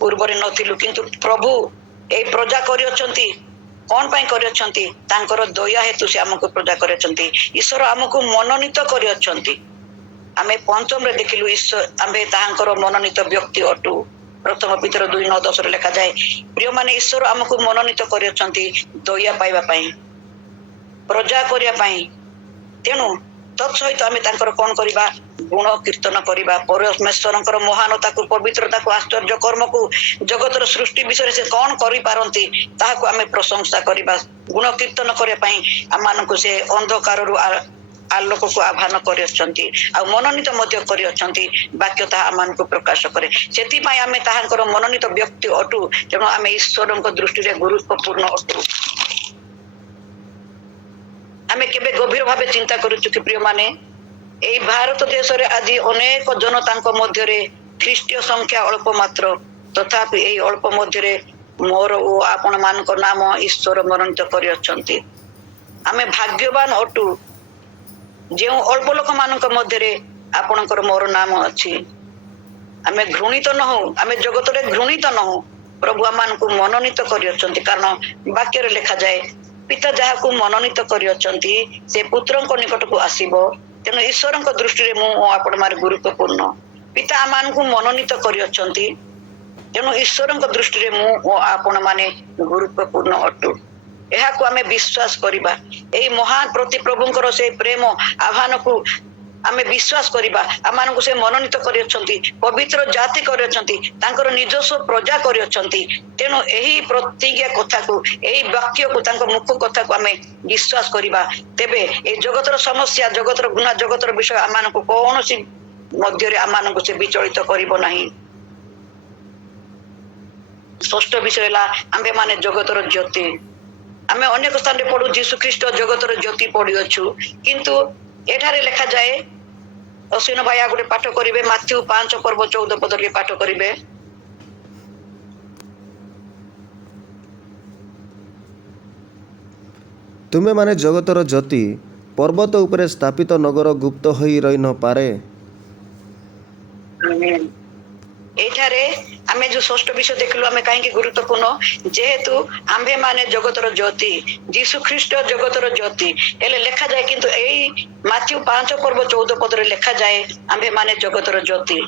ପୂର୍ବରେ ନଥିଲୁ, କିନ୍ତୁ ପ୍ରଭୁ ଏଇ ପ୍ରଜା କରିଅଛନ୍ତି। କଣ ପାଇଁ କରିଅଛନ୍ତି? ତାଙ୍କର ଦୟା ହେତୁ ସେ ଆମକୁ ପ୍ରଜା କରିଅଛନ୍ତି। ଈଶ୍ୱର ଆମକୁ ମନୋନୀତ କରିଅଛନ୍ତି। ଆମେ ପଞ୍ଚମରେ ଦେଖିଲୁ, ଆମ୍ଭେ ତାହାଙ୍କର ମନୋନୀତ ବ୍ୟକ୍ତି ଅଟୁ। ପ୍ରଥମ ପିତର 2:9-10 ଲେଖାଯାଏ, ପ୍ରିୟମାନେ, ଈଶ୍ୱର ଆମକୁ ମନୋନୀତ କରିଅଛନ୍ତି ଦୟା ପାଇବା ପାଇଁ, ପ୍ରଜା କରିବା ପାଇଁ। ତେଣୁ ତତ୍ସହିତ ଆମେ ତାଙ୍କର କଣ କରିବା? ଗୁଣ କୀର୍ତ୍ତନ କରିବା। ପରମେଶ୍ୱରଙ୍କର ମହାନତାକୁ, ପବିତ୍ରତାକୁ, ଆଶ୍ଚର୍ଯ୍ୟ କର୍ମକୁ, ଜଗତର ସୃଷ୍ଟି ବିଷୟରେ ସେ କଣ କରିପାରନ୍ତି, ତାହାକୁ ଆମେ ପ୍ରଶଂସା କରିବା। ଗୁଣ କୀର୍ତ୍ତନ କରିବା ପାଇଁ ଆମମାନଙ୍କୁ ସେ ଅନ୍ଧକାରରୁ ଆଲୋକକୁ ଆହ୍ୱାନ କରିଅଛନ୍ତି ଆଉ ମନୋନୀତ ମଧ୍ୟ କରିଅଛନ୍ତି। ବାକ୍ୟ ତାହା ଆମମାନଙ୍କୁ ପ୍ରକାଶ କରେ। ସେଥିପାଇଁ ଆମେ ତାହାଙ୍କର ମନୋନୀତ ବ୍ୟକ୍ତି ଅଟୁ। ତେଣୁ ଆମେ ଈଶ୍ୱରଙ୍କ ଦୃଷ୍ଟିରେ ଗୁରୁତ୍ୱପୂର୍ଣ୍ଣ ଅଟୁ। ଆମେ କେବେ ଗଭୀର ଭାବେ ଚିନ୍ତା କରୁଛୁ କି ପ୍ରିୟମାନେ, ଏଇ ଭାରତ ଦେଶରେ ଆଜି ଅନେକ ଜନତାଙ୍କ ମଧ୍ୟରେ ଖ୍ରୀଷ୍ଟୀୟ ସଂଖ୍ୟା ଅଳ୍ପ ମାତ୍ର, ତଥାପି ଏଇ ଅଳ୍ପ ମଧ୍ୟରେ ମୋର ଓ ଆପଣ ମାନଙ୍କ ନାମ ଈଶ୍ୱର ମନୋନୀତ କରିଅଛନ୍ତି। ଆମେ ଭାଗ୍ୟବାନ ଅଟୁ ଯେଉଁ ଅଳ୍ପ ଲୋକମାନଙ୍କ ମଧ୍ୟରେ ଆପଣଙ୍କର ମୋର ନାମ ଅଛି। ଆମେ ଘୃଣିତ ନହଉ, ଆମେ ଜଗତରେ ଘୃଣିତ ନହଉ। ପ୍ରଭୁ ଆମମାନଙ୍କୁ ମନୋନୀତ କରିଅଛନ୍ତି, କାରଣ ବାକ୍ୟରେ ଲେଖାଯାଏ ପିତା ଯାହାକୁ ମନୋନୀତ କରିଅଛନ୍ତି ସେ ପୁତ୍ରଙ୍କ ନିକଟକୁ ଆସିବ। ତେଣୁ ଈଶ୍ୱରଙ୍କ ଦୃଷ୍ଟିରେ ମୁଁ ଓ ଆପଣ ମାନେ ଗୁରୁତ୍ୱପୂର୍ଣ୍ଣ। ପିତା ଆମମାନଙ୍କୁ ମନୋନୀତ କରିଅଛନ୍ତି, ତେଣୁ ଈଶ୍ୱରଙ୍କ ଦୃଷ୍ଟିରେ ମୁଁ ଓ ଆପଣ ମାନେ ଗୁରୁତ୍ୱପୂର୍ଣ୍ଣ ଅଟୁ। ଏହାକୁ ଆମେ ବିଶ୍ୱାସ କରିବା। ଏଇ ମହାନ ପ୍ରତି ପ୍ରଭୁଙ୍କର ସେଇ ପ୍ରେମ ଆହ୍ୱାନକୁ ଆମେ ବିଶ୍ୱାସ କରିବା। ଆମମାନଙ୍କୁ ସେ ମନୋନୀତ କରିଅଛନ୍ତି, ପବିତ୍ର ଜାତି କରିଅଛନ୍ତି, ତାଙ୍କର ନିଜସ୍ୱ ପ୍ରଜା କରିଅଛନ୍ତି। ତେଣୁ ଏହି ପ୍ରତିଜ୍ଞା କଥାକୁ, ଏହି ବାକ୍ୟକୁ, ତାଙ୍କ ମୁଖ କଥାକୁ ଆମେ ବିଶ୍ୱାସ କରିବା। ତେବେ এই ଜଗତର ସମସ୍ୟା, ଜଗତର ଗୁଣା, ଜଗତର ବିଷୟ ଆମମାନଙ୍କୁ କୌଣସି ମଧ୍ୟରେ ଆମମାନଙ୍କୁ ସେ ବିଚଳିତ କରିବ ନାହିଁ। ଷଷ୍ଠ ବିଷୟ ହେଲା ଆମ୍ଭେ ମାନେ ଜଗତର ଜ୍ୟୋତି। ଆମେ ଅନେକ ସ୍ଥାନରେ ପଢୁ ଯୀଶୁ ଖ୍ରୀଷ୍ଟ ଜଗତର ଜ୍ୟୋତି ପଢିଅଛୁ, କିନ୍ତୁ ଏଠାରେ ଲେଖାଯାଏ, ଅଶ୍ୱିନ ଭାଇ ଆଉ ଗୋଟେ ପାଠ କରିବେ, ମାଥ୍ୟୁ 5:14 ପାଠ କରିବେ। ତୁମେମାନେ ଜଗତର ଜ୍ୟୋତି, ପର୍ବତ ଉପରେ ସ୍ଥାପିତ ନଗର ଗୁପ୍ତ ହୋଇ ରହି ନପାରେ। ଏଠାରେ ଆମେ ଯୋଉ ଷଷ୍ଠ ବିଷୟ ଦେଖିଲୁ, ଆମେ କାହିଁକି ଗୁରୁତ୍ୱପୂର୍ଣ୍ଣ? ଯେହେତୁ ଆମ୍ଭେ ମାନେ ଜଗତର ଜ୍ୟୋତି, ଯୀଶୁ ଖ୍ରୀଷ୍ଟ ଜଗତର ଜ୍ୟୋତି। ହେଲେ ଲେଖାଯାଏ, କିନ୍ତୁ ଏଇ ମାଥ୍ୟୁ 5:14 ଲେଖାଯାଏ ଆମ୍ଭେ ମାନେ ଜଗତର ଜ୍ୟୋତି।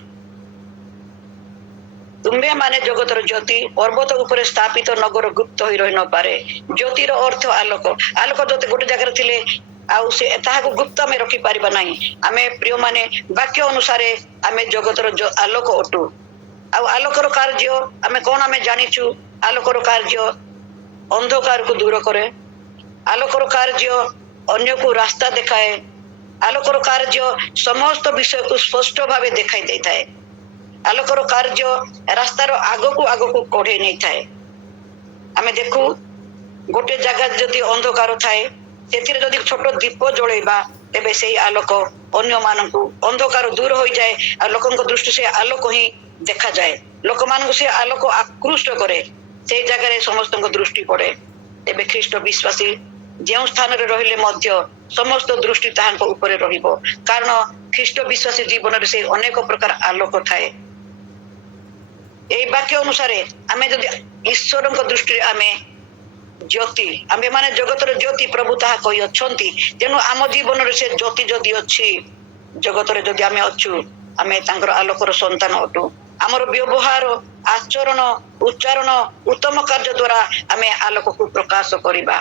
ତୁମ୍ଭେ ମାନେ ଜଗତର ଜ୍ୟୋତି, ପର୍ବତ ଉପରେ ସ୍ଥାପିତ ନଗର ଗୁପ୍ତ ହୋଇ ରହି ନପାରେ। ଜ୍ୟୋତିର ଅର୍ଥ ଆଲୋକ। ଆଲୋକ ଯଦି ଗୋଟେ ଜାଗାରେ ଥିଲେ ଆଉ ସେ ତାହାକୁ ଗୁପ୍ତ ଆମେ ରଖିପାରିବା ନାହିଁ। ଆମେ ପ୍ରିୟମାନେ ବାକ୍ୟ ଅନୁସାରେ ଆମେ ଜଗତର ଆଲୋକ ଅଟୁ। ଆଉ ଆଲୋକର କାର୍ଯ୍ୟ ଆମେ କଣ? ଆମେ ଜାଣିଛୁ ଆଲୋକର କାର୍ଯ୍ୟ ଅନ୍ଧକାରକୁ ଦୂର କରେ। ଆଲୋକର କାର୍ଯ୍ୟ ଅନ୍ୟକୁ ରାସ୍ତା ଦେଖାଏ। ଆଲୋକର କାର୍ଯ୍ୟ ସମସ୍ତ ବିଷୟକୁ ସ୍ପଷ୍ଟ ଭାବେ ଦେଖାଇ ଦେଇଥାଏ। ଆଲୋକର କାର୍ଯ୍ୟ ରାସ୍ତାର ଆଗକୁ ଆଗକୁ କଢେଇ ନେଇଥାଏ। ଆମେ ଦେଖୁ ଗୋଟେ ଜାଗା ଯଦି ଅନ୍ଧକାର ଥାଏ, ସେଥିରେ ଯଦି ଛୋଟ ଦୀପ ଜଳେଇବା, ତେବେ ସେଇ ଆଲୋକ ଅନ୍ୟମାନଙ୍କୁ, ଅନ୍ଧକାର ଦୂର ହୋଇଯାଏ ଆଉ ଲୋକଙ୍କ ଦୃଷ୍ଟି ସେ ଆଲୋକ ହିଁ ଦେଖାଯାଏ। ଲୋକମାନଙ୍କୁ ସେ ଆଲୋକ ଆକୃଷ୍ଟ କରେ, ସେଇ ଜାଗାରେ ସମସ୍ତଙ୍କ ଦୃଷ୍ଟି ପଡେ। ତେବେ ଖ୍ରୀଷ୍ଟ ବିଶ୍ୱାସୀ ଯେଉଁ ସ୍ଥାନରେ ରହିଲେ ମଧ୍ୟ ସମସ୍ତ ଦୃଷ୍ଟି ତାହାଙ୍କ ଉପରେ ରହିବ, କାରଣ ଖ୍ରୀଷ୍ଟ ବିଶ୍ୱାସୀ ଜୀବନରେ ସେ ଅନେକ ପ୍ରକାର ଆଲୋକ ଥାଏ। ଏଇ ବାକ୍ୟ ଅନୁସାରେ ଆମେ ଯଦି ଈଶ୍ୱରଙ୍କ ଦୃଷ୍ଟିରେ ଆମେ ଜ୍ୟୋତି, ଆମ୍ଭେ ମାନେ ଜଗତର ଜ୍ୟୋତି, ପ୍ରଭୁ ତାହା କହିଅଛନ୍ତି। ତେଣୁ ଆମ ଜୀବନରେ ସେ ଜ୍ୟୋତି ଯଦି ଅଛି, ଜଗତରେ ଯଦି ଆମେ ଅଛୁ, ଆମେ ତାଙ୍କର ଆଲୋକର ସନ୍ତାନ ଅଟୁ। ଆମର ବ୍ୟବହାର, ଆଚରଣ, ଉଚ୍ଚାରଣ, ଉତ୍ତମ କାର୍ଯ୍ୟ ଦ୍ୱାରା ଆମେ ଆଲୋକକୁ ପ୍ରକାଶ କରିବା।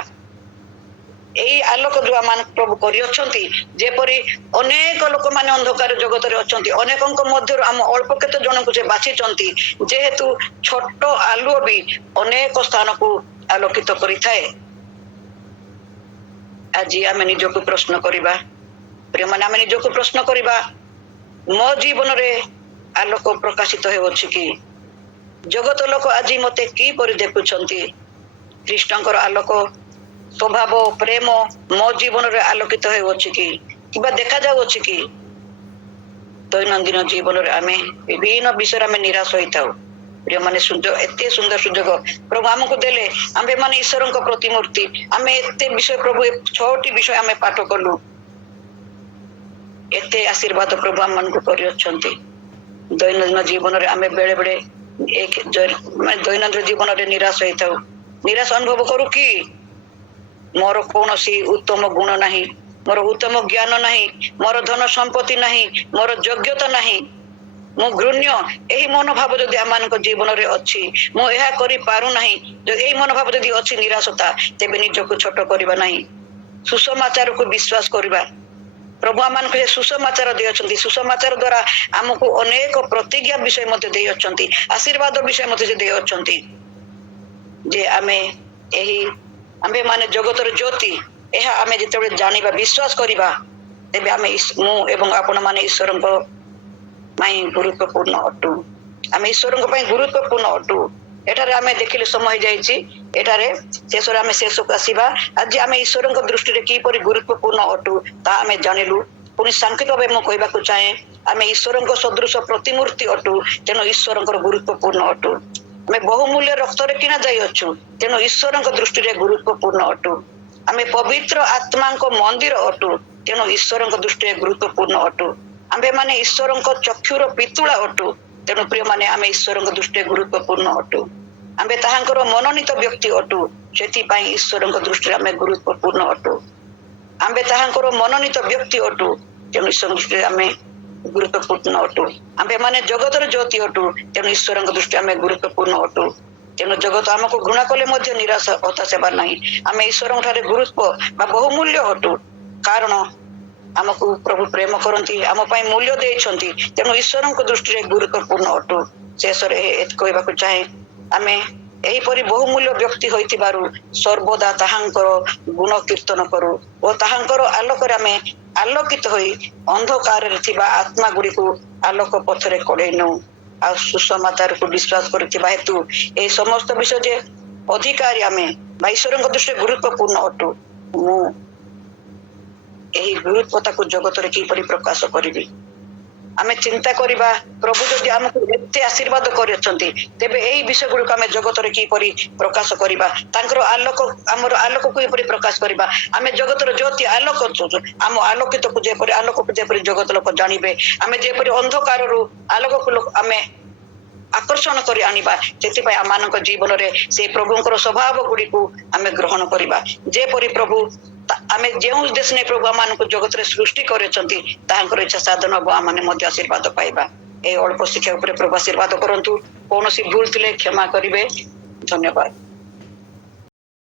ଏଇ ଆଲୋକ ଯୋଉ ଆମ ପ୍ରଭୁ କରିଅଛନ୍ତି, ଯେପରି ଅନେକ ଲୋକମାନେ ଅନ୍ଧକାର ଜଗତରେ ଅଛନ୍ତି, ଅନେକଙ୍କ ମଧ୍ୟରୁ ଆମ ଅଳ୍ପ କେତେ ଜଣଙ୍କୁ ସେ ବାଛିଛନ୍ତି। ଯେହେତୁ ଛୋଟ ଆଲୁଅ ବି ଅନେକ ସ୍ଥାନକୁ ଆଲୋକିତ କରିଥାଏ। ଆଜି ଆମେ ନିଜକୁ ପ୍ରଶ୍ନ କରିବା, ପ୍ରିୟମାନେ, ଆମେ ନିଜକୁ ପ୍ରଶ୍ନ କରିବା, ମୋ ଜୀବନରେ ଆଲୋକ ପ୍ରକାଶିତ ହେଉଅଛି କି? ଜଗତ ଲୋକ ଆଜି ମତେ କିପରି ଦେଖୁଛନ୍ତି? ଖ୍ରୀଷ୍ଟଙ୍କର ଆଲୋକ, ସ୍ୱଭାବ, ପ୍ରେମ ମୋ ଜୀବନରେ ଆଲୋକିତ ହେଉଅଛି କି? କିମ୍ବା ଦେଖାଯାଉଅଛି କି? ଦୈନନ୍ଦିନ ଜୀବନରେ ଆମେ ବିଭିନ୍ନ ବିଷୟରେ ଆମେ ନିରାଶ ହୋଇଥାଉ। ପ୍ରିୟମାନେ, ଏତେ ସୁନ୍ଦର ସୁଯୋଗ ପ୍ରଭୁ ଆମକୁ ଦେଲେ। ଆମ୍ଭେ ମାନେ ଈଶ୍ୱରଙ୍କ ପ୍ରତିମୂର୍ତ୍ତି। ଆମେ ଏତେ ବିଷୟ, ପ୍ରଭୁ 6ଟି ବିଷୟ ଆମେ ପାଠ କଲୁ। ଏତେ ଆଶୀର୍ବାଦ ପ୍ରଭୁ ଆମମାନଙ୍କୁ କରିଅଛନ୍ତି। ଦୈନନ୍ଦିନ ଜୀବନରେ ଆମେ ବେଳେ ବେଳେ ଦୈନନ୍ଦିନ ଜୀବନରେ ନିରାଶ ହେଇଥାଉ। ନିରାଶ ଅନୁଭବ କରୁ କି ମୋର କୌଣସି ଉତ୍ତମ ଗୁଣ ନାହିଁ, ମୋର ଉତ୍ତମ ଜ୍ଞାନ ନାହିଁ, ମୋର ଧନ ସମ୍ପତ୍ତି ନାହିଁ, ମୋର ଯୋଗ୍ୟତା ନାହିଁ, ମୁଁ ଘୃଣ୍ୟ। ଏହି ମନୋଭାବ ଯଦି ଆମମାନଙ୍କ ଜୀବନରେ ଅଛି, ମୁଁ ଏହା କରିପାରୁନାହିଁ, ଏହି ମନୋଭାବ ଯଦି ଅଛି, ନିରାଶତା, ତେବେ ନିଜକୁ ଛୋଟ କରିବା ନାହିଁ। ସୁସମାଚାରକୁ ବିଶ୍ୱାସ କରିବା। ପ୍ରଭୁ ଆମମାନଙ୍କୁ ଏ ସୁସମାଚାର ଦେଇଅଛନ୍ତି। ସୁସମାଚାର ଦ୍ୱାରା ଆମକୁ ଅନେକ ପ୍ରତିଜ୍ଞା ବିଷୟ ମଧ୍ୟ ଦେଇଅଛନ୍ତି, ଆଶୀର୍ବାଦ ବିଷୟ ମଧ୍ୟ ସେ ଦେଇଅଛନ୍ତି, ଯେ ଆମ୍ଭେ ମାନେ ଜଗତର ଜ୍ୟୋତି। ଏହା ଆମେ ଯେତେବେଳେ ଜାଣିବା, ବିଶ୍ୱାସ କରିବା, ତେବେ ଆମେ ମୁଁ ଏବଂ ଆପଣମାନେ ଈଶ୍ୱରଙ୍କ ପାଇଁ ଗୁରୁତ୍ୱପୂର୍ଣ୍ଣ ଅଟୁ। ଆମେ ଈଶ୍ୱରଙ୍କ ପାଇଁ ଗୁରୁତ୍ୱପୂର୍ଣ୍ଣ ଅଟୁ। ଏଠାରେ ଆମେ ଦେଖିଲେ ସମୟ ହେଇଯାଇଛି। ଏଠାରେ ଶେଷରେ ଆମେ ଶେଷକୁ ଆସିବା। ଆଜି ଆମେ ଈଶ୍ୱରଙ୍କ ଦୃଷ୍ଟିରେ କିପରି ଗୁରୁତ୍ୱପୂର୍ଣ୍ଣ ଅଟୁ ତାହା ଆମେ ଜାଣିଲୁ। ପୁଣି ସାଂକ୍ଷିକ ଭାବେ ମୁଁ କହିବାକୁ ଚାହେଁ, ଆମେ ଈଶ୍ୱରଙ୍କ ସଦୃଶ ପ୍ରତିମୂର୍ତ୍ତି ଅଟୁ, ତେଣୁ ଈଶ୍ୱରଙ୍କର ଗୁରୁତ୍ୱପୂର୍ଣ୍ଣ ଅଟୁ। ଆମେ ବହୁମୂଲ୍ୟ ରକ୍ତରେ କିଣା ଯାଇଅଛୁ, ତେଣୁ ଈଶ୍ୱରଙ୍କ ଦୃଷ୍ଟିରେ ଗୁରୁତ୍ୱପୂର୍ଣ୍ଣ ଅଟୁ। ଆମେ ପବିତ୍ର ଆତ୍ମାଙ୍କ ମନ୍ଦିର ଅଟୁ, ତେଣୁ ଈଶ୍ୱରଙ୍କ ଦୃଷ୍ଟିରେ ଗୁରୁତ୍ୱପୂର୍ଣ୍ଣ ଅଟୁ। ଆମ୍ଭେମାନେ ଈଶ୍ୱରଙ୍କ ଚକ୍ଷୁର ପିତୁଳା ଅଟୁ, ତେଣୁ ପ୍ରିୟମାନେ ଆମେ ଈଶ୍ୱରଙ୍କ ଦୃଷ୍ଟିରେ ଗୁରୁତ୍ୱପୂର୍ଣ୍ଣ ଅଟୁ। ଆମ୍ଭେ ତାହାଙ୍କର ମନୋନୀତ ବ୍ୟକ୍ତି ଅଟୁ, ସେଥିପାଇଁ ଈଶ୍ୱରଙ୍କ ଦୃଷ୍ଟିରେ ଆମେ ଗୁରୁତ୍ୱପୂର୍ଣ୍ଣ ଅଟୁ। ଆମ୍ଭେ ତାହାଙ୍କର ମନୋନୀତ ବ୍ୟକ୍ତି ଅଟୁ, ତେଣୁ ଈଶ୍ୱରଙ୍କ ଦୃଷ୍ଟିରେ ଆମେ ଗୁରୁତ୍ୱପୂର୍ଣ୍ଣ ଅଟୁ। ଆମ୍ଭେମାନେ ଜଗତର ଜ୍ୟୋତି ଅଟୁ, ତେଣୁ ଈଶ୍ୱରଙ୍କ ଦୃଷ୍ଟିରେ ଆମେ ଗୁରୁତ୍ୱପୂର୍ଣ୍ଣ ଅଟୁ। ତେଣୁ ଜଗତ ଆମକୁ ଘୃଣା କଲେ ମଧ୍ୟ ନିରାଶ ହତାଶ ହେବାର ନାହିଁ। ଆମେ ଈଶ୍ୱରଙ୍କ ଠାରେ ଗୁରୁତ୍ୱ ବା ବହୁମୂଲ୍ୟ ଅଟୁ, କାରଣ ଆମକୁ ପ୍ରଭୁ ପ୍ରେମ କରନ୍ତି, ଆମ ପାଇଁ ମୂଲ୍ୟ ଦେଇଛନ୍ତି, ତେଣୁ ଈଶ୍ୱରଙ୍କ ଦୃଷ୍ଟିରେ ଗୁରୁତ୍ୱପୂର୍ଣ୍ଣ ଅଟୁ। ଶେଷରେ କହିବାକୁ ଚାହେଁ, ଆମେ ଏହିପରି ବହୁମୂଲ୍ୟ ବ୍ୟକ୍ତି ହୋଇଥିବାରୁ ସର୍ବଦା ତାହାଙ୍କର ଗୁଣ କୀର୍ତ୍ତନ କରୁ ଓ ତାହାଙ୍କର ଆଲୋକରେ ଆମେ ଆଲୋକିତ ହୋଇ ଅନ୍ଧକାରରେ ଥିବା ଆତ୍ମା ଗୁଡ଼ିକୁ ଆଲୋକ ପଥରେ କଢେଇ ନେଉ। ଆଉ ସୁସମାଚାରକୁ ବିଶ୍ୱାସ କରିଥିବା ହେତୁ ଏହି ସମସ୍ତ ବିଷୟ ଯେ ଅଧିକାରୀ ଆମେ ବା ଈଶ୍ୱରଙ୍କ ଦୃଷ୍ଟିରେ ଗୁରୁତ୍ୱପୂର୍ଣ୍ଣ ଅଟୁ, ମୁଁ ଏହି ଗୁରୁତ୍ୱତାକୁ ଜଗତରେ କିପରି ପ୍ରକାଶ କରିବି। ଆମେ ଚିନ୍ତା କରିବା, ପ୍ରଭୁ ଯଦି ଆମକୁ ଏତେ ଆଶୀର୍ବାଦ କରିଛନ୍ତି, ତେବେ ଏହି ବିଷୟ ଗୁଡ଼ିକୁ ଆମେ ଜଗତରେ କିପରି ପ୍ରକାଶ କରିବା। ତାଙ୍କର ଆଲୋକ, ଆମର ଆଲୋକକୁ କିପରି ପ୍ରକାଶ କରିବା। ଆମେ ଜଗତର ଜ୍ୟୋତି ଆଲୋକ, ଆମ ଆଲୋକିତକୁ ଯେପରି ଜଗତ ଲୋକ ଜାଣିବେ, ଆମେ ଯେପରି ଅନ୍ଧକାରରୁ ଆଲୋକକୁ ଆମେ ଆକର୍ଷଣ କରି ଆଣିବା, ସେଥିପାଇଁ ଆମମାନଙ୍କ ଜୀବନରେ ସେଇ ପ୍ରଭୁଙ୍କର ସ୍ୱଭାବ ଗୁଡ଼ିକୁ ଆମେ ଗ୍ରହଣ କରିବା। ଯେପରି ପ୍ରଭୁ ଆମେ ଯେଉଁ ଉଦ୍ଦେଶ୍ୟ ନେଇ ପ୍ରଭୁ ଆମମାନଙ୍କୁ ଜଗତରେ ସୃଷ୍ଟି କରିଛନ୍ତି, ତାହାଙ୍କର ଇଚ୍ଛା ସାଧନ ହବ, ଆମମାନେ ମଧ୍ୟ ଆଶୀର୍ବାଦ ପାଇବା। ଏହି ଅଳ୍ପ ଶିକ୍ଷା ଉପରେ ପ୍ରଭୁ ଆଶୀର୍ବାଦ କରନ୍ତୁ। କୌଣସି ଭୁଲ ଥିଲେ କ୍ଷମା କରିବେ। ଧନ୍ୟବାଦ।